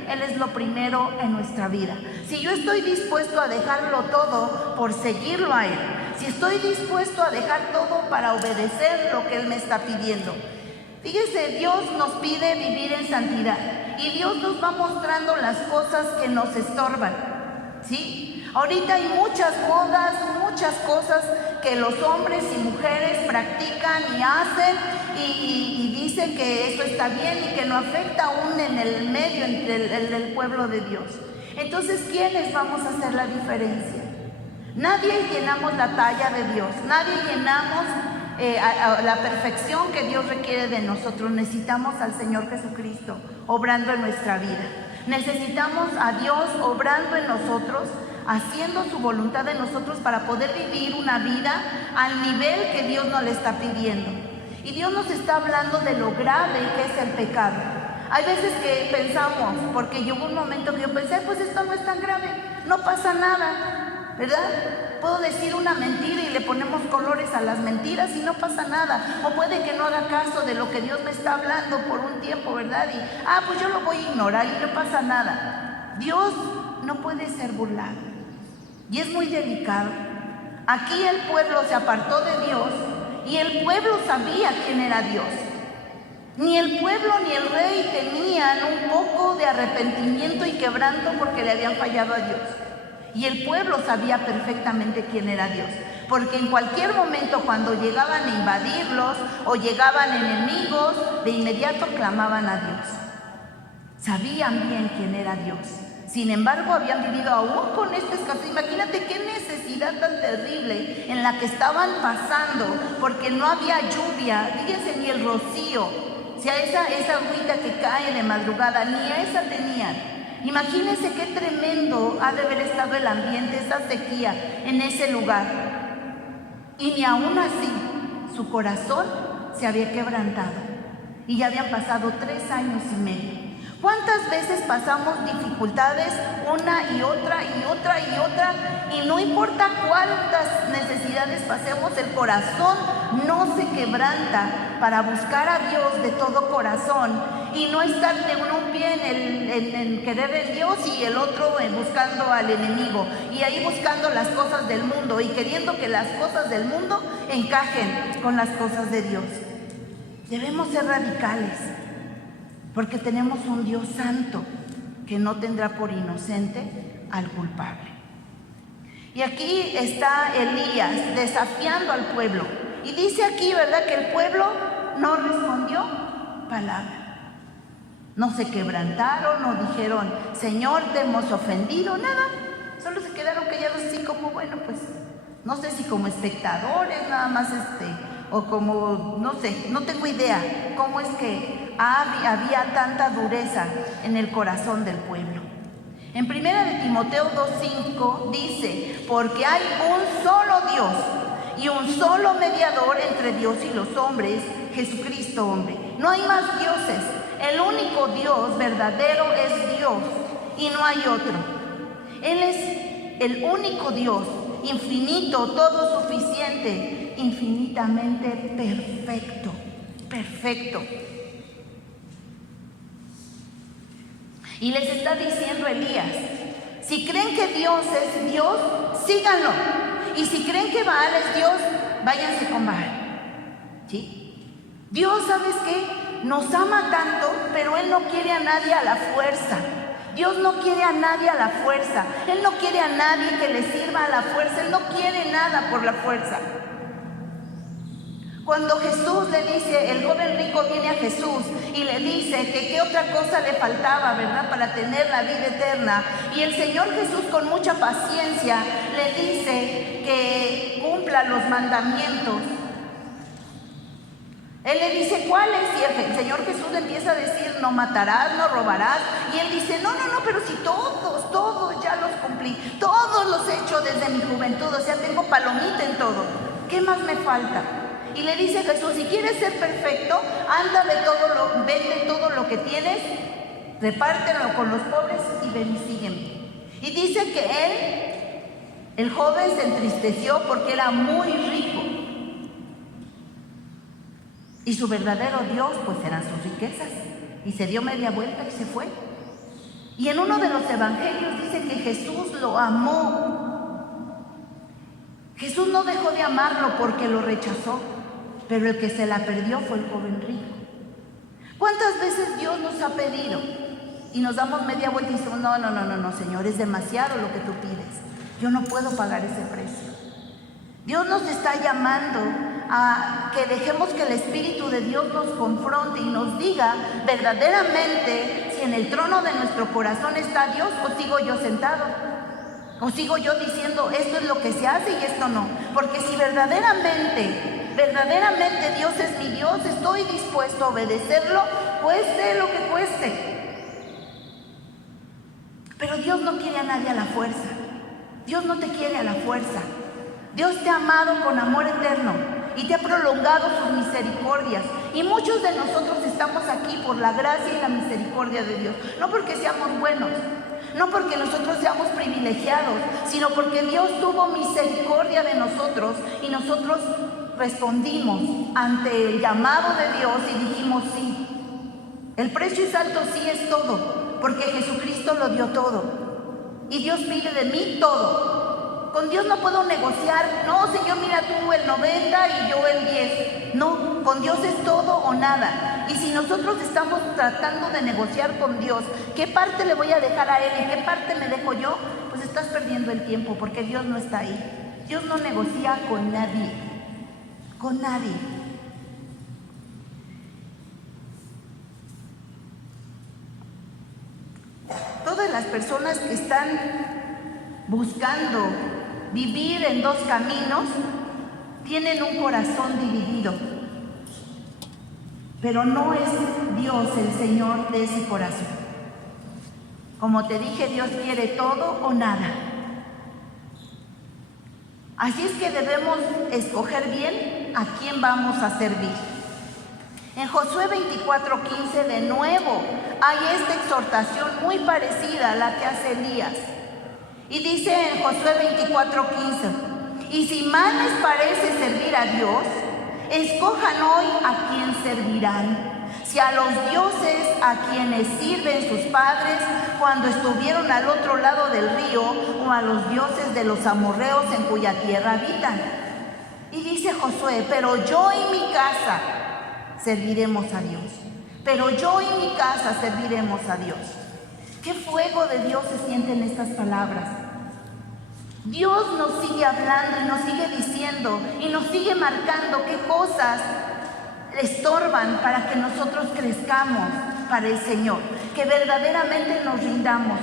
Él es lo primero en nuestra vida. Si yo estoy dispuesto a dejarlo todo por seguirlo a Él, si estoy dispuesto a dejar todo para obedecer lo que Él me está pidiendo. Fíjese, Dios nos pide vivir en santidad y Dios nos va mostrando las cosas que nos estorban, ¿sí? Ahorita hay muchas modas, muchas cosas que los hombres y mujeres practican y hacen y dicen que eso está bien y que no afecta aún en el medio entre el pueblo de Dios. Entonces, ¿quiénes vamos a hacer la diferencia? Nadie llenamos la talla de Dios, nadie llenamos la perfección que Dios requiere de nosotros. Necesitamos al Señor Jesucristo obrando en nuestra vida. Necesitamos a Dios obrando en nosotros, haciendo su voluntad en nosotros para poder vivir una vida al nivel que Dios nos le está pidiendo. Y Dios nos está hablando de lo grave que es el pecado. Hay veces que pensamos, porque llegó un momento que yo pensé, pues esto no es tan grave, no pasa nada, ¿verdad? Puedo decir una mentira y le ponemos colores a las mentiras y no pasa nada. O puede que no haga caso de lo que Dios me está hablando por un tiempo, ¿verdad? Y, pues yo lo voy a ignorar y no pasa nada. Dios no puede ser burlado. Y es muy delicado. Aquí el pueblo se apartó de Dios y el pueblo sabía quién era Dios. Ni el pueblo ni el rey tenían un poco de arrepentimiento y quebranto porque le habían fallado a Dios. Y el pueblo sabía perfectamente quién era Dios, porque en cualquier momento cuando llegaban a invadirlos o llegaban enemigos, de inmediato clamaban a Dios. Sabían bien quién era Dios. Sin embargo, habían vivido aún con esta escasez. Imagínate qué necesidad tan terrible en la que estaban pasando, porque no había lluvia, fíjense, ni el rocío. O sea, esa agüita que cae de madrugada, ni esa tenían. Imagínense qué tremendo ha de haber estado el ambiente, esa sequía en ese lugar. Y ni aún así su corazón se había quebrantado. Y ya habían pasado 3 años y medio. ¿Cuántas veces pasamos dificultades una y otra y otra y otra? Y no importa cuántas necesidades pasemos, el corazón no se quebranta para buscar a Dios de todo corazón y no estar de un pie en querer a Dios y el otro buscando al enemigo y ahí buscando las cosas del mundo y queriendo que las cosas del mundo encajen con las cosas de Dios. Debemos ser radicales porque tenemos un Dios santo que no tendrá por inocente al culpable. Y aquí está Elías desafiando al pueblo y dice aquí, ¿verdad?, que el pueblo no respondió palabra. No se quebrantaron, no dijeron, Señor, te hemos ofendido, nada. Solo se quedaron callados así como, bueno, pues, no sé si como espectadores, nada más o como, no sé, no tengo idea cómo es que había tanta dureza en el corazón del pueblo. En 1 Timoteo 2:5 dice, porque hay un solo Dios y un solo mediador entre Dios y los hombres, Jesucristo hombre. No hay más dioses. El único Dios verdadero es Dios y no hay otro. Él es el único Dios, infinito, todo suficiente, infinitamente perfecto, perfecto. Y les está diciendo Elías, si creen que Dios es Dios, síganlo. Y si creen que Baal es Dios, váyanse con Baal. ¿Sí? Dios, ¿sabes qué? Nos ama tanto, pero Él no quiere a nadie a la fuerza. Dios no quiere a nadie a la fuerza. Él no quiere a nadie que le sirva a la fuerza. Él no quiere nada por la fuerza. Cuando Jesús le dice, el joven rico viene a Jesús y le dice que qué otra cosa le faltaba, ¿verdad?, para tener la vida eterna. Y el Señor Jesús con mucha paciencia le dice que cumpla los mandamientos. Él le dice, ¿cuáles? Y el Señor Jesús le empieza a decir, no matarás, no robarás. Y él dice, no, pero si todos ya los cumplí. Todos los he hecho desde mi juventud, o sea, tengo palomita en todo. ¿Qué más me falta? Y le dice Jesús, si quieres ser perfecto, anda vende todo lo que tienes, repártelo con los pobres y ven y sígueme. Y dice que el joven se entristeció porque era muy rico. Y su verdadero Dios pues eran sus riquezas. Y se dio media vuelta y se fue. Y en uno de los evangelios dice que Jesús lo amó. Jesús no dejó de amarlo porque lo rechazó, pero el que se la perdió fue el joven rico. ¿Cuántas veces Dios nos ha pedido y nos damos media vuelta y decimos, no, Señor, es demasiado lo que tú pides, yo no puedo pagar ese precio? Dios nos está llamando a que dejemos que el Espíritu de Dios nos confronte y nos diga verdaderamente si en el trono de nuestro corazón está Dios o sigo yo sentado, o sigo yo diciendo esto es lo que se hace y esto no. Porque si verdaderamente Dios es mi Dios, estoy dispuesto a obedecerlo, cueste lo que cueste. Pero Dios no quiere a nadie a la fuerza. Dios no te quiere a la fuerza. Dios te ha amado con amor eterno y te ha prolongado sus misericordias. Y muchos de nosotros estamos aquí por la gracia y la misericordia de Dios. No porque seamos buenos, no porque nosotros seamos privilegiados, sino porque Dios tuvo misericordia de nosotros y nosotros respondimos ante el llamado de Dios y dijimos sí. El precio es alto, sí es todo, porque Jesucristo lo dio todo. Y Dios pide de mí todo. Con Dios no puedo negociar, no, Señor, mira tú el 90 y yo el 10. No, con Dios es todo o nada. Y si nosotros estamos tratando de negociar con Dios, ¿qué parte le voy a dejar a Él y qué parte me dejo yo? Pues estás perdiendo el tiempo, porque Dios no está ahí. Dios no negocia con nadie, con nadie. Todas las personas que están buscando vivir en dos caminos tienen un corazón dividido, pero no es Dios el Señor de ese corazón. Como te dije, Dios quiere todo o nada. Así es que debemos escoger bien a quién vamos a servir. En Josué 24:15 de nuevo hay esta exhortación muy parecida a la que hace Elías. Y dice en Josué 24:15, y si mal les parece servir a Dios, escojan hoy a quién servirán. Si a los dioses a quienes sirven sus padres cuando estuvieron al otro lado del río, o a los dioses de los amorreos en cuya tierra habitan. Y dice Josué, pero yo y mi casa serviremos a Dios. Pero yo y mi casa serviremos a Dios. ¿Qué fuego de Dios se siente en estas palabras? Dios nos sigue hablando y nos sigue diciendo y nos sigue marcando qué cosas estorban para que nosotros crezcamos para el Señor, que verdaderamente nos rindamos.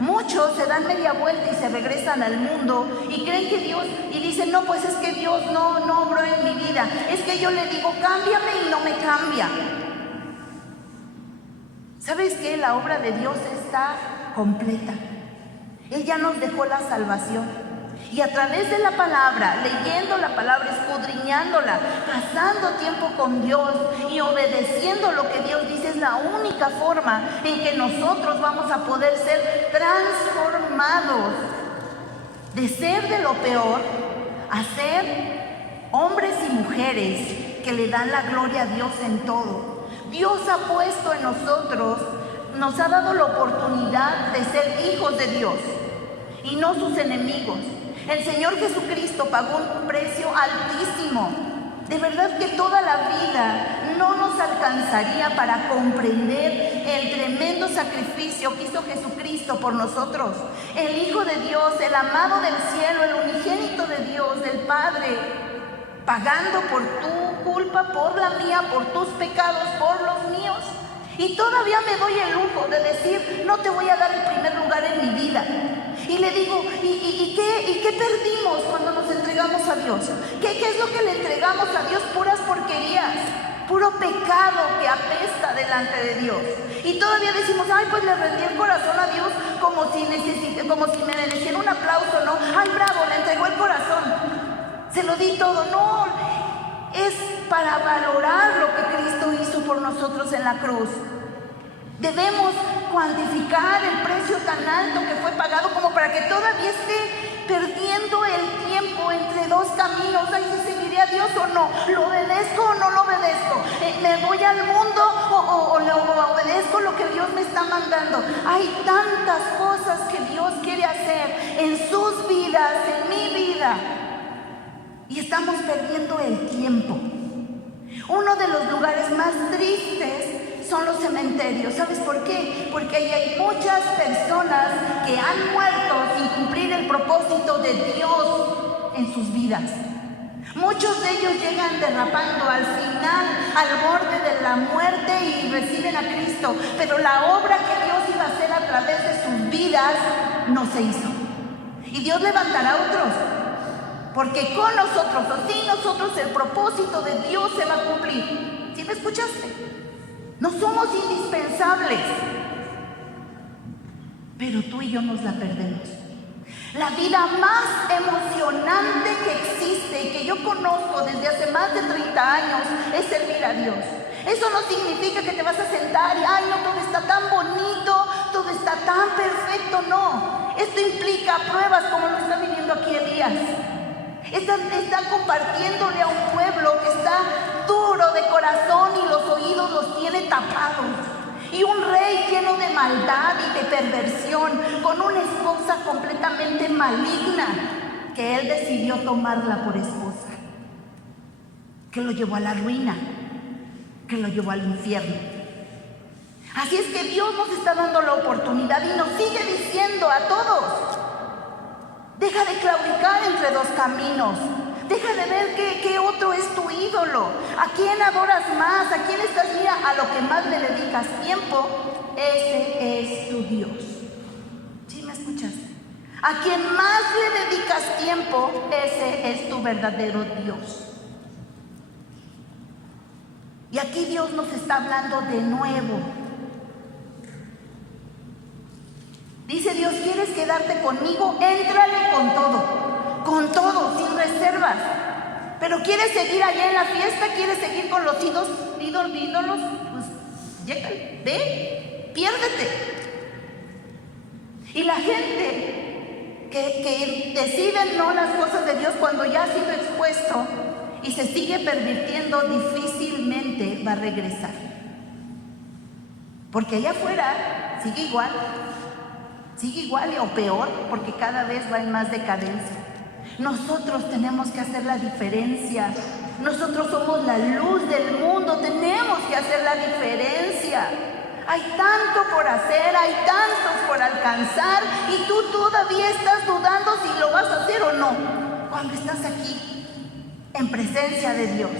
Muchos se dan media vuelta y se regresan al mundo y creen que Dios, y dicen, no, pues es que Dios no obró en mi vida. Es que yo le digo, cámbiame y no me cambia. ¿Sabes qué? La obra de Dios está completa. Él ya nos dejó la salvación. Y a través de la palabra, leyendo la palabra, escudriñándola, pasando tiempo con Dios y obedeciendo lo que Dios dice, es la única forma en que nosotros vamos a poder ser transformados. De ser de lo peor a ser hombres y mujeres que le dan la gloria a Dios en todo. Dios ha puesto en nosotros, nos ha dado la oportunidad de ser hijos de Dios y no sus enemigos. El Señor Jesucristo pagó un precio altísimo. De verdad que toda la vida no nos alcanzaría para comprender el tremendo sacrificio que hizo Jesucristo por nosotros. El Hijo de Dios, el amado del cielo, el unigénito de Dios, del Padre, pagando por tu culpa, por la mía, por tus pecados, por los míos. Y todavía me doy el lujo de decir, no te voy a dar el primer lugar en mi vida. Y le digo, ¿y qué perdimos cuando nos entregamos a Dios? ¿Qué es lo que le entregamos a Dios? Puras porquerías, puro pecado que apesta delante de Dios. Y todavía decimos, ay, pues le rendí el corazón a Dios como si me mereciera un aplauso, ¿no? Ay, bravo, le entregó el corazón, se lo di todo. No, es para valorar lo que Cristo hizo por nosotros en la cruz. Debemos cuantificar el precio tan alto que fue pagado como para que todavía esté perdiendo el tiempo entre dos caminos. Ay, si seguiré a Dios o no, lo obedezco o no lo obedezco, me voy al mundo o obedezco lo que Dios me está mandando. Hay tantas cosas que Dios quiere hacer en sus vidas, en mi vida, y estamos perdiendo el tiempo. Uno de los lugares más tristes son los cementerios. ¿Sabes por qué? Porque ahí hay muchas personas que han muerto sin cumplir el propósito de Dios en sus vidas. Muchos de ellos llegan derrapando al final, al borde de la muerte, y reciben a Cristo, pero la obra que Dios iba a hacer a través de sus vidas no se hizo. Y Dios levantará a otros, porque con nosotros o sin nosotros el propósito de Dios se va a cumplir. ¿Sí me escuchaste? No somos indispensables, pero tú y yo nos la perdemos. La vida más emocionante que existe y que yo conozco desde hace más de 30 años es servir a Dios. Eso no significa que te vas a sentar y ay, no, todo está tan bonito, todo está tan perfecto. No, esto implica pruebas como lo está viviendo aquí Elías. Está compartiéndole a un pueblo que está duro de corazón y los oídos los tiene tapados. Y un rey lleno de maldad y de perversión, con una esposa completamente maligna, que él decidió tomarla por esposa, que lo llevó a la ruina, que lo llevó al infierno. Así es que Dios nos está dando la oportunidad y nos sigue diciendo a todos: deja de claudicar entre dos caminos. Deja de ver qué otro es tu ídolo. ¿A quién adoras más? ¿A quién estás? Mira, a lo que más le dedicas tiempo, ese es tu Dios. ¿Sí me escuchaste? A quien más le dedicas tiempo, ese es tu verdadero Dios. Y aquí Dios nos está hablando de nuevo. Dice Dios: ¿quieres quedarte conmigo? Éntrale con todo, sin reservas. Pero ¿quieres seguir allá en la fiesta? ¿Quieres seguir con los ídolos? Pues llégale, ve, piérdete. Y la gente que decide no las cosas de Dios cuando ya ha sido expuesto y se sigue pervirtiendo, difícilmente va a regresar. Porque allá afuera sigue igual o peor, porque cada vez va en más decadencia. Nosotros tenemos que hacer la diferencia. Nosotros somos la luz del mundo, tenemos que hacer la diferencia. Hay tanto por hacer, hay tantos por alcanzar, y tú todavía estás dudando si lo vas a hacer o no. Cuando estás aquí, en presencia de Dios,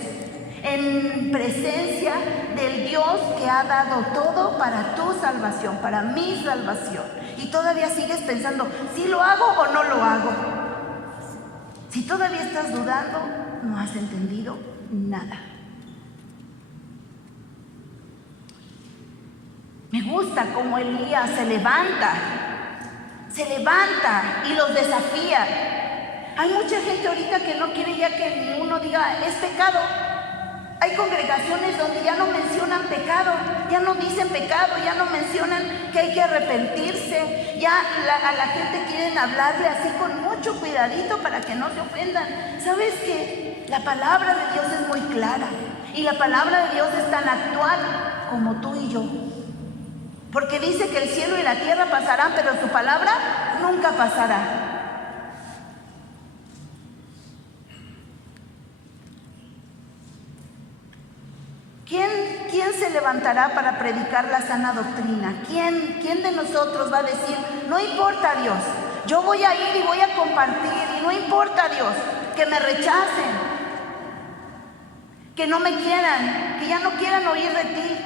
en presencia del Dios que ha dado todo para tu salvación, para mi salvación, y todavía sigues pensando, ¿si lo hago o no lo hago? Si todavía estás dudando, no has entendido nada. Me gusta cómo Elías se levanta y los desafía. Hay mucha gente ahorita que no quiere ya que uno diga, es pecado. Hay congregaciones donde ya no mencionan pecado, ya no dicen pecado, ya no mencionan que hay que arrepentirse. Ya a la gente quieren hablarle así con mucho cuidadito para que no se ofendan. ¿Sabes qué? La palabra de Dios es muy clara, y la palabra de Dios es tan actual como tú y yo. Porque dice que el cielo y la tierra pasarán, pero su palabra nunca pasará. ¿Quién se levantará para predicar la sana doctrina? ¿Quién de nosotros va a decir, no importa Dios, yo voy a ir y voy a compartir, y no importa Dios, que me rechacen, que no me quieran, que ya no quieran oír de ti?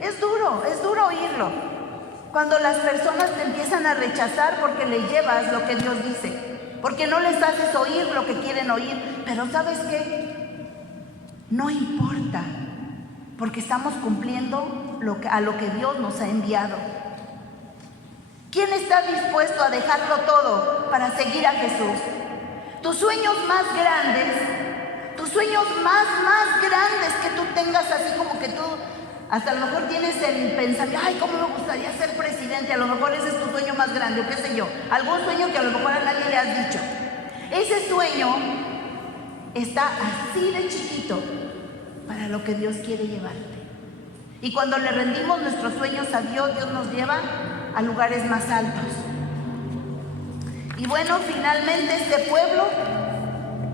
Es duro oírlo. Cuando las personas te empiezan a rechazar porque le llevas lo que Dios dice, porque no les haces oír lo que quieren oír. Pero ¿sabes qué? No importa, porque estamos cumpliendo a lo que Dios nos ha enviado. ¿Quién está dispuesto a dejarlo todo para seguir a Jesús? Tus sueños más grandes que tú tengas, así como que tú hasta a lo mejor tienes el pensamiento, ay, cómo me gustaría ser presidente. A lo mejor ese es tu sueño más grande, o qué sé yo, algún sueño que a lo mejor a nadie le has dicho. Ese sueño está así de chiquito para lo que Dios quiere llevarte. Y cuando le rendimos nuestros sueños a Dios, Dios nos lleva a lugares más altos. Y bueno, finalmente este pueblo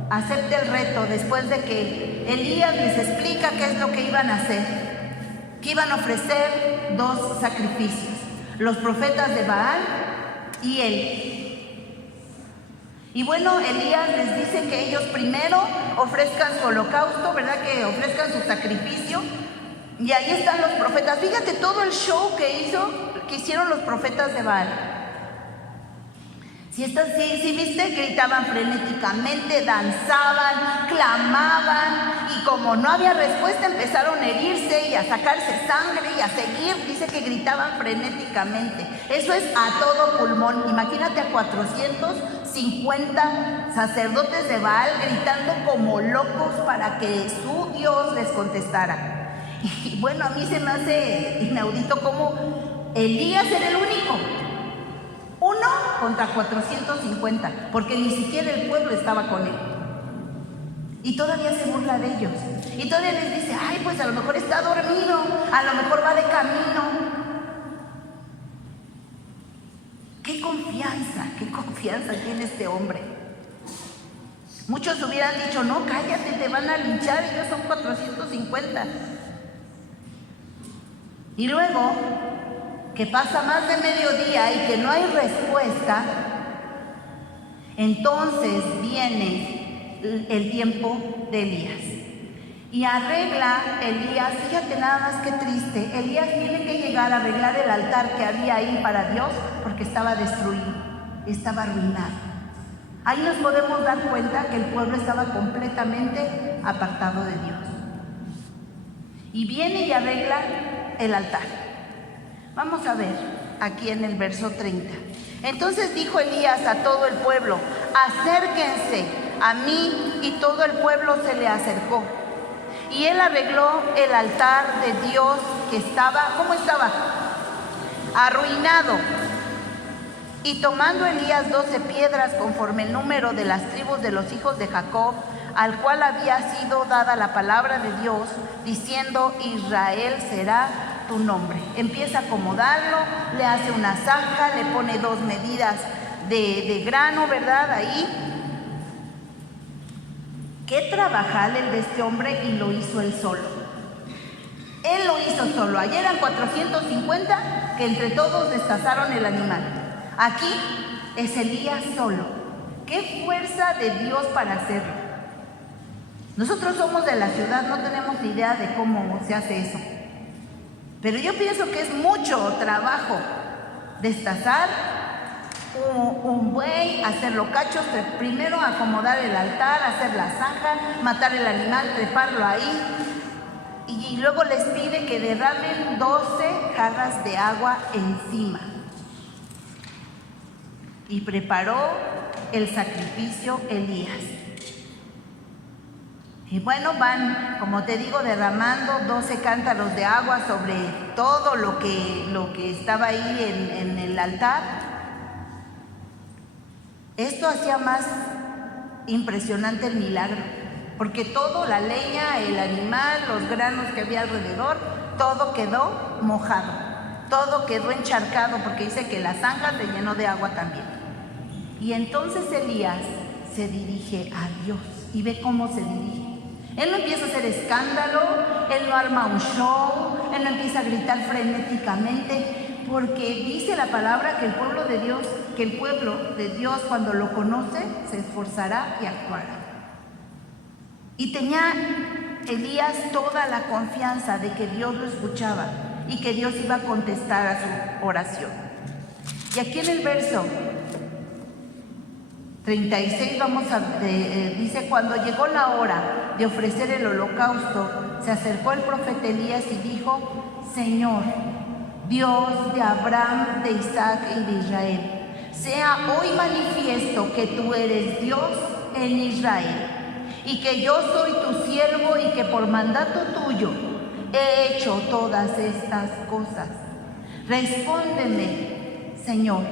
acepta el reto después de que Elías les explica qué es lo que iban a hacer, que iban a ofrecer 2 sacrificios, los profetas de Baal y él. Y bueno, Elías les dice que ellos primero ofrezcan su holocausto, ¿verdad? Que ofrezcan su sacrificio. Y ahí están los profetas. Fíjate todo el show que hicieron los profetas de Baal. Si viste, gritaban frenéticamente, danzaban, clamaban, y como no había respuesta, empezaron a herirse y a sacarse sangre y a seguir. Dice que gritaban frenéticamente. Eso es a todo pulmón. Imagínate a 450 sacerdotes de Baal gritando como locos para que su Dios les contestara. Y bueno, a mí se me hace inaudito cómo Elías era el único. 1 contra 450, porque ni siquiera el pueblo estaba con él. Y todavía se burla de ellos. Y todavía les dice, ay, pues a lo mejor está dormido, a lo mejor va de camino. Qué confianza tiene este hombre. Muchos hubieran dicho, no, cállate, te van a linchar, ellos son 450. Y luego, que pasa más de mediodía y que no hay respuesta, entonces viene el tiempo de Elías. Y arregla Elías, fíjate nada más que triste, Elías tiene que llegar a arreglar el altar que había ahí para Dios porque estaba destruido, estaba arruinado. Ahí nos podemos dar cuenta que el pueblo estaba completamente apartado de Dios. Y viene y arregla el altar. Vamos a ver aquí en el verso 30. Entonces dijo Elías a todo el pueblo, acérquense a mí, y todo el pueblo se le acercó. Y él arregló el altar de Dios que estaba, ¿cómo estaba? Arruinado. Y tomando Elías 12 piedras conforme el número de las tribus de los hijos de Jacob, al cual había sido dada la palabra de Dios, diciendo, Israel será tu nombre. Empieza a acomodarlo, le hace una zanja, le pone 2 medidas de grano, ¿verdad? Ahí. Qué trabajal el de este hombre, y lo hizo él solo. Él lo hizo solo. Ayer eran 450 que entre todos destazaron el animal. Aquí es Elías solo. Qué fuerza de Dios para hacerlo. Nosotros somos de la ciudad, no tenemos idea de cómo se hace eso. Pero yo pienso que es mucho trabajo destazar un buey, hacerlo cachos, primero acomodar el altar, hacer la zanja, matar el animal, treparlo ahí. Y luego les pide que derramen 12 jarras de agua encima. Y preparó el sacrificio Elías. Y bueno, van, como te digo, derramando 12 cántaros de agua sobre todo lo que estaba ahí en el altar. Esto hacía más impresionante el milagro, porque todo, la leña, el animal, los granos que había alrededor, todo quedó mojado, todo quedó encharcado, porque dice que la zanja se llenó de agua también. Y entonces Elías se dirige a Dios, y ve cómo se dirige. Él no empieza a hacer escándalo, él no arma un show, él no empieza a gritar frenéticamente, porque dice la palabra que el pueblo de Dios cuando lo conoce se esforzará y actuará. Y tenía Elías toda la confianza de que Dios lo escuchaba y que Dios iba a contestar a su oración. Y aquí en el verso 36 dice, cuando llegó la hora de ofrecer el holocausto, se acercó el profeta Elías y dijo, Señor, Dios de Abraham, de Isaac y de Israel, sea hoy manifiesto que tú eres Dios en Israel, y que yo soy tu siervo y que por mandato tuyo he hecho todas estas cosas. Respóndeme, Señor,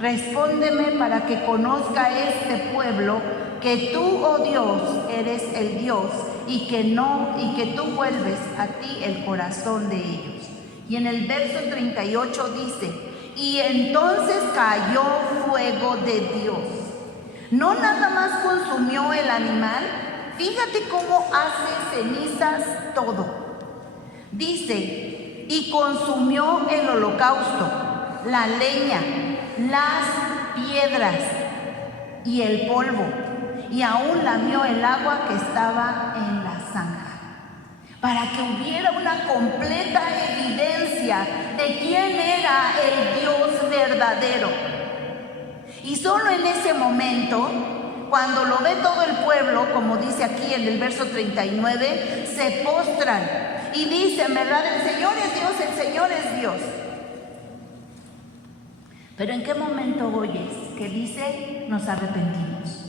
Respóndeme para que conozca este pueblo que tú, oh Dios, eres el Dios y que tú vuelves a ti el corazón de ellos. Y en el verso 38 dice: y entonces cayó fuego de Dios. No nada más consumió el animal, fíjate cómo hace cenizas todo. Dice: y consumió el holocausto, la leña, las piedras y el polvo, y aún lamió el agua que estaba en la zanja, para que hubiera una completa evidencia de quién era el Dios verdadero. Y solo en ese momento, cuando lo ve todo el pueblo, como dice aquí en el verso 39, se postran y dicen, ¿verdad? El Señor es Dios, el Señor es Dios. Pero ¿en qué momento oyes que dice: nos arrepentimos?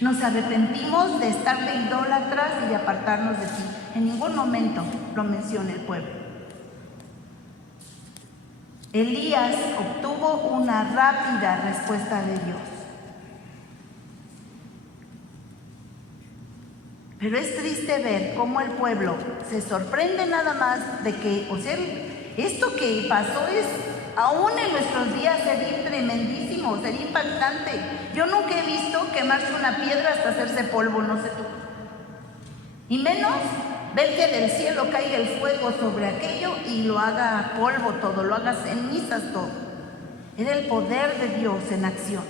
Nos arrepentimos de estar de idólatras y de apartarnos de ti. En ningún momento lo menciona el pueblo. Elías obtuvo una rápida respuesta de Dios. Pero es triste ver cómo el pueblo se sorprende nada más de que, o sea, esto que pasó es, aún en nuestros días, sería tremendísimo, sería impactante. Yo nunca he visto quemarse una piedra hasta hacerse polvo, no sé tú. Y menos ver que del cielo caiga el fuego sobre aquello y lo haga polvo todo, lo haga cenizas todo. Era el poder de Dios en acción.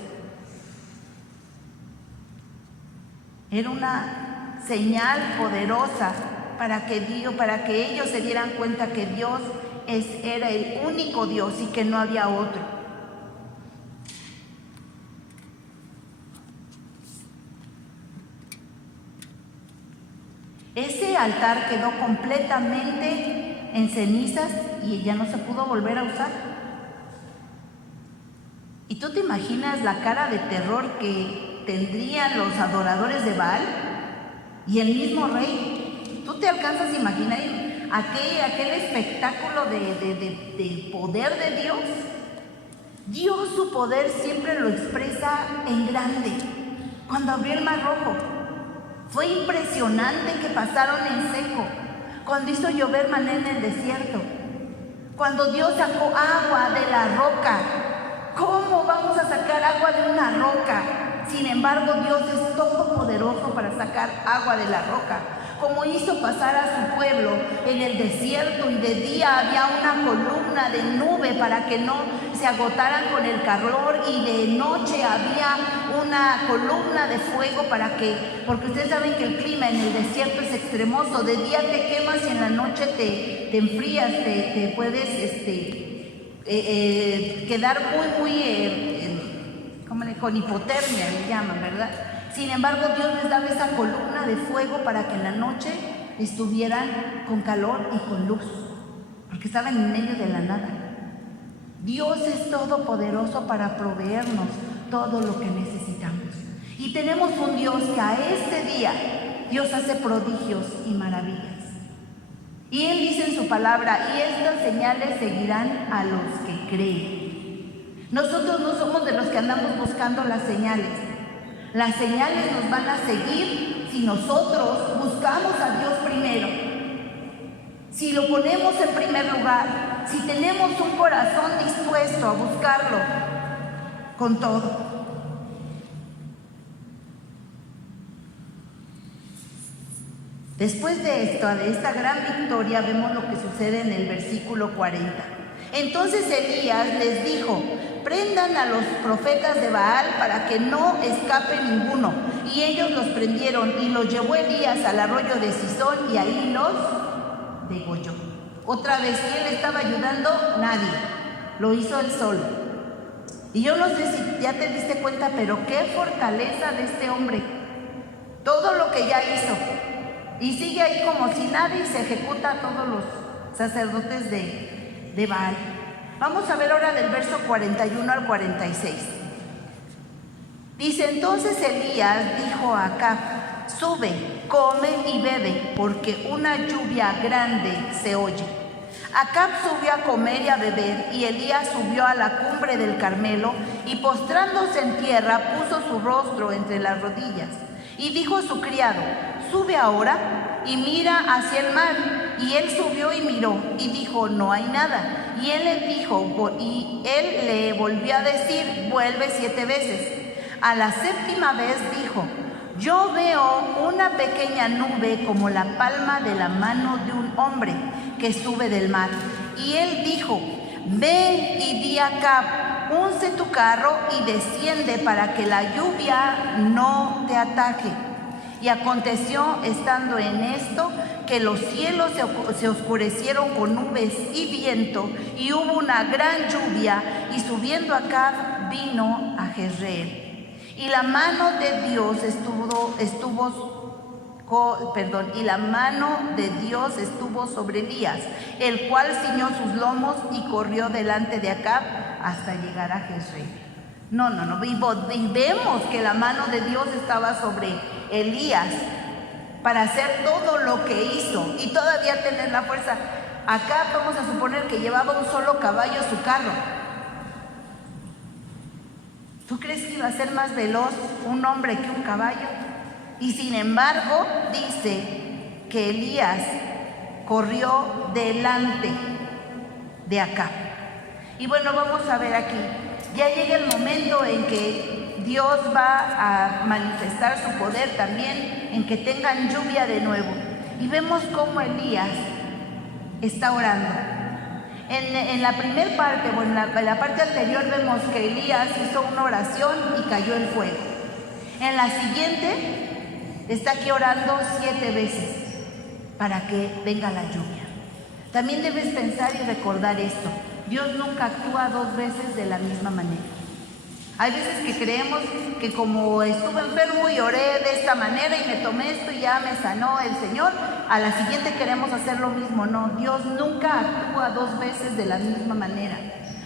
Era una señal poderosa para que ellos se dieran cuenta que Dios era el único Dios y que no había otro. Ese altar quedó completamente en cenizas y ya no se pudo volver a usar. ¿Y tú te imaginas la cara de terror que tendrían los adoradores de Baal y el mismo rey? ¿Tú te alcanzas a imaginar aquel espectáculo de poder de Dios? Dios, su poder siempre lo expresa en grande. Cuando abrió el Mar Rojo, fue impresionante que pasaron en seco. Cuando hizo llover maná en el desierto, cuando Dios sacó agua de la roca. ¿Cómo vamos a sacar agua de una roca? Sin embargo, Dios es todopoderoso para sacar agua de la roca. Como hizo pasar a su pueblo en el desierto, y de día había una columna de nube para que no se agotaran con el calor, y de noche había una columna de fuego porque ustedes saben que el clima en el desierto es extremoso. De día te quemas y en la noche te enfrías, te puedes quedar con hipotermia, le llaman, ¿verdad? Sin embargo, Dios les daba esa columna de fuego para que en la noche estuvieran con calor y con luz, porque estaban en medio de la nada. Dios es todopoderoso para proveernos todo lo que necesitamos. Y tenemos un Dios que a este día Dios hace prodigios y maravillas. Y Él dice en su palabra: y estas señales seguirán a los que creen. Nosotros no somos de los que andamos buscando las señales. Las señales nos van a seguir si nosotros buscamos a Dios primero, si lo ponemos en primer lugar, si tenemos un corazón dispuesto a buscarlo con todo. Después de esta gran victoria, vemos lo que sucede en el versículo 40. Entonces Elías les dijo: prendan a los profetas de Baal para que no escape ninguno. Y ellos los prendieron, y los llevó Elías al arroyo de Cisón, y ahí los degolló. Otra vez, ¿quién le estaba ayudando? Nadie. Lo hizo él solo. Y yo no sé si ya te diste cuenta, pero qué fortaleza de este hombre. Todo lo que ya hizo. Y sigue ahí como si nada, y se ejecuta a todos los sacerdotes de Baal. Vamos a ver ahora del verso 41 al 46. Dice: entonces Elías dijo a Acab: sube, come y bebe, porque una lluvia grande se oye. Acab subió a comer y a beber, y Elías subió a la cumbre del Carmelo, y postrándose en tierra, puso su rostro entre las rodillas. Y dijo a su criado: sube ahora y mira hacia el mar. Y él subió y miró, y dijo: no hay nada. Y él le volvió a decir: vuelve 7 veces. A la 7ª vez dijo: yo veo una pequeña nube como la palma de la mano de un hombre que sube del mar. Y él dijo: ve y di a Acab: unce tu carro y desciende para que la lluvia no te ataque. Y aconteció, estando en esto, que los cielos se oscurecieron con nubes y viento, y hubo una gran lluvia, y subiendo Acab vino a Jezreel. Y la mano de Dios estuvo sobre Elías, el cual ciñó sus lomos y corrió delante de Acab hasta llegar a Jezreel. Y vemos que la mano de Dios estaba sobre Elías para hacer todo lo que hizo y todavía tener la fuerza. Acá vamos a suponer que llevaba un solo caballo su carro. ¿Tú crees que iba a ser más veloz un hombre que un caballo? Y sin embargo, dice que Elías corrió delante de Acab. Y bueno, vamos a ver aquí. Ya llega el momento en que Dios va a manifestar su poder también, en que tengan lluvia de nuevo. Y vemos cómo Elías está orando. En la primera parte, en la parte anterior, vemos que Elías hizo una oración y cayó el fuego. En la siguiente, está aquí orando 7 veces para que venga la lluvia. También debes pensar y recordar esto: Dios nunca actúa 2 veces de la misma manera. Hay veces que creemos que como estuve enfermo y oré de esta manera y me tomé esto y ya me sanó el Señor, a la siguiente queremos hacer lo mismo. No, Dios nunca actúa 2 veces de la misma manera.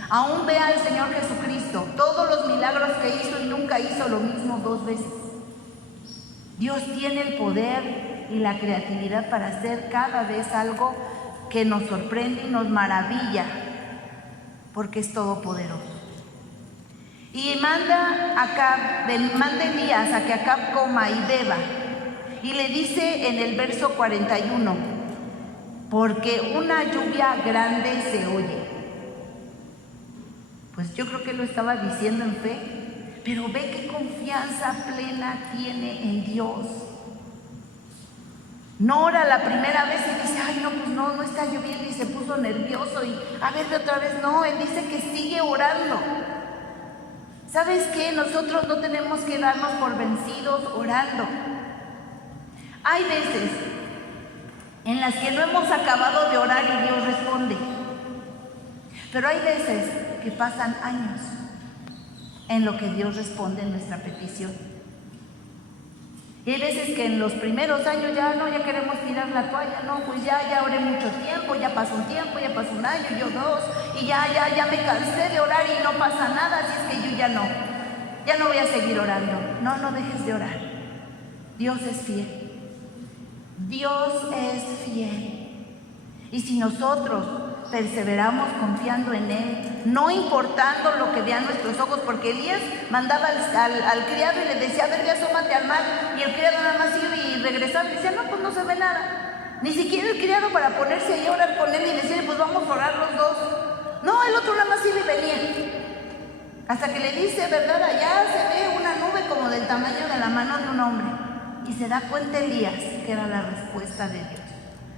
Aún ve al Señor Jesucristo, todos los milagros que hizo y nunca hizo lo mismo 2 veces. Dios tiene el poder y la creatividad para hacer cada vez algo que nos sorprende y nos maravilla, porque es todopoderoso. Y manda Elías a que Acab coma y beba. Y le dice en el verso 41: porque una lluvia grande se oye. Pues yo creo que lo estaba diciendo en fe, pero ve qué confianza plena tiene en Dios. No ora la primera vez y dice: ay, no, pues no está lloviendo, y se puso nervioso y a ver de otra vez. No, él dice que sigue orando. ¿Sabes qué? Nosotros no tenemos que darnos por vencidos orando. Hay veces en las que no hemos acabado de orar y Dios responde. Pero hay veces que pasan años en lo que Dios responde en nuestra petición. Y hay veces que en los primeros años ya queremos tirar la toalla. No, pues ya oré mucho tiempo, ya pasó un tiempo, ya pasó un año, yo 2, y ya me cansé de orar y no pasa nada, así es que yo ya no voy a seguir orando. No dejes de orar. Dios es fiel. Dios es fiel. Y si nosotros perseveramos confiando en Él, no importando lo que vean nuestros ojos, porque Elías mandaba al criado y le decía: a ver, ya asómate al mar, y el criado nada más iba y regresaba y decía: no, pues no se ve nada. Ni siquiera el criado para ponerse ahí a orar con él y decirle: pues vamos a orar los 2. No, el otro nada más iba y venía. Hasta que le dice: verdad, allá se ve una nube como del tamaño de la mano de un hombre. Y se da cuenta Elías que era la respuesta de Dios.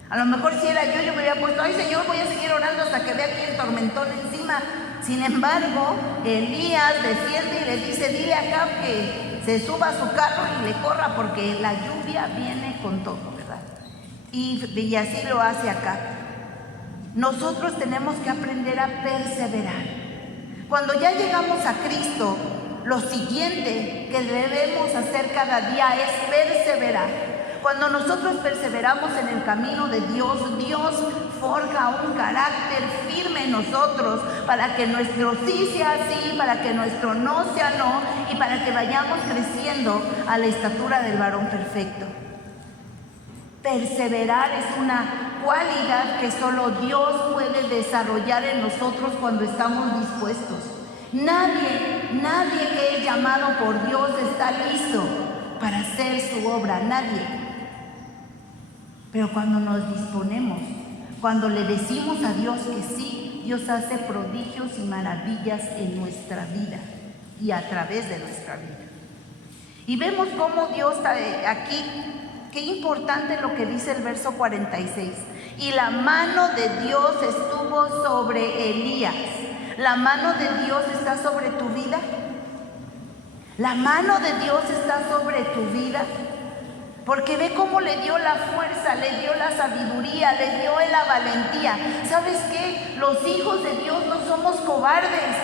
A lo mejor si era yo me hubiera puesto: ay, Señor, voy a seguir orando hasta que vea aquí el tormentón encima. Sin embargo, Elías desciende y le dice: dile a Acab que se suba a su carro y le corra, porque la lluvia viene con todo, ¿verdad? Y así lo hace Acab. Nosotros tenemos que aprender a perseverar. Cuando ya llegamos a Cristo, lo siguiente que debemos hacer cada día es perseverar. Cuando nosotros perseveramos en el camino de Dios, Dios forja un carácter firme en nosotros para que nuestro sí sea sí, para que nuestro no sea no, y para que vayamos creciendo a la estatura del varón perfecto. Perseverar es una cualidad que solo Dios puede desarrollar en nosotros cuando estamos dispuestos. Nadie que es llamado por Dios está listo para hacer su obra, nadie. Pero cuando nos disponemos, cuando le decimos a Dios que sí, Dios hace prodigios y maravillas en nuestra vida y a través de nuestra vida. Y vemos cómo Dios aquí, qué importante lo que dice el verso 46. Y la mano de Dios estuvo sobre Elías. ¿La mano de Dios está sobre tu vida? ¿La mano de Dios está sobre tu vida? Porque ve cómo le dio la fuerza, le dio la sabiduría, le dio la valentía. ¿Sabes qué? Los hijos de Dios no somos cobardes.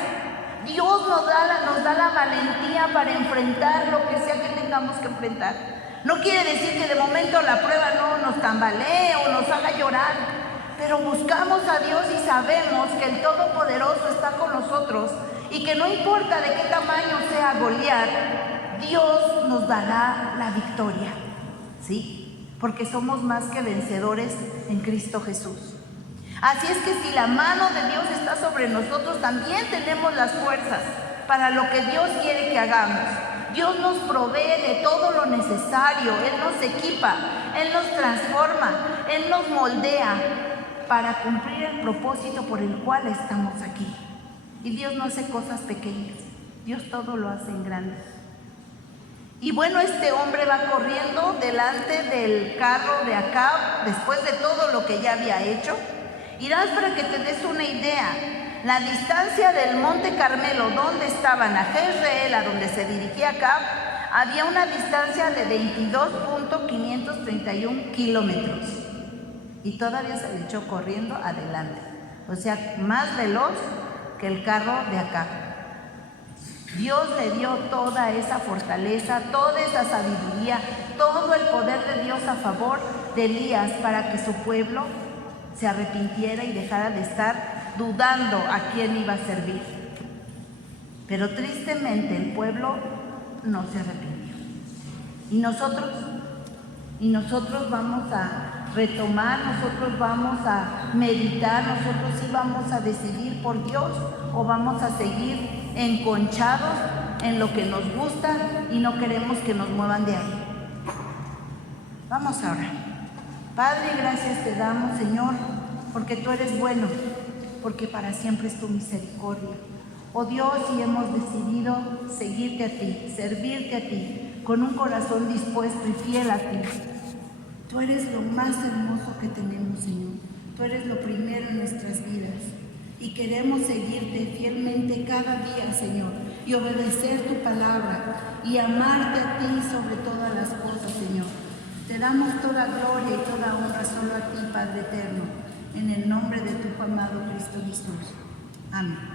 Dios nos da la valentía para enfrentar lo que sea que tengamos que enfrentar. No quiere decir que de momento la prueba no nos tambalee o nos haga llorar, pero buscamos a Dios y sabemos que el Todopoderoso está con nosotros y que no importa de qué tamaño sea Goliat, Dios nos dará la victoria, ¿sí? Porque somos más que vencedores en Cristo Jesús. Así es que si la mano de Dios está sobre nosotros, también tenemos las fuerzas para lo que Dios quiere que hagamos. Dios nos provee de todo lo necesario, Él nos equipa, Él nos transforma, Él nos moldea para cumplir el propósito por el cual estamos aquí. Y Dios no hace cosas pequeñas, Dios todo lo hace en grande. Y bueno, este hombre va corriendo delante del carro de Acab, después de todo lo que ya había hecho. Y das para que te des una idea, la distancia del Monte Carmelo, donde estaban a Jezreel, a donde se dirigía Acab, había una distancia de 22.531 kilómetros. Y todavía se le echó corriendo adelante. O sea, más veloz que el carro de Acab. Dios le dio toda esa fortaleza, toda esa sabiduría, todo el poder de Dios a favor de Elías para que su pueblo se arrepintiera y dejara de estar dudando a quién iba a servir. Pero tristemente el pueblo no se arrepintió. Y nosotros vamos a retomar, nosotros vamos a meditar, nosotros sí vamos a decidir por Dios o vamos a seguir enconchados en lo que nos gusta y no queremos que nos muevan de ahí. Vamos a orar. Padre, gracias te damos, Señor, porque tú eres bueno, porque para siempre es tu misericordia. Oh Dios, y hemos decidido seguirte a ti, servirte a ti, con un corazón dispuesto y fiel a ti. Tú eres lo más hermoso que tenemos, Señor. Tú eres lo primero en nuestras vidas. Y queremos seguirte fielmente cada día, Señor, y obedecer tu palabra, y amarte a ti sobre todas las cosas, Señor. Te damos toda gloria y toda honra solo a ti, Padre eterno, en el nombre de tu amado Cristo Jesús. Amén.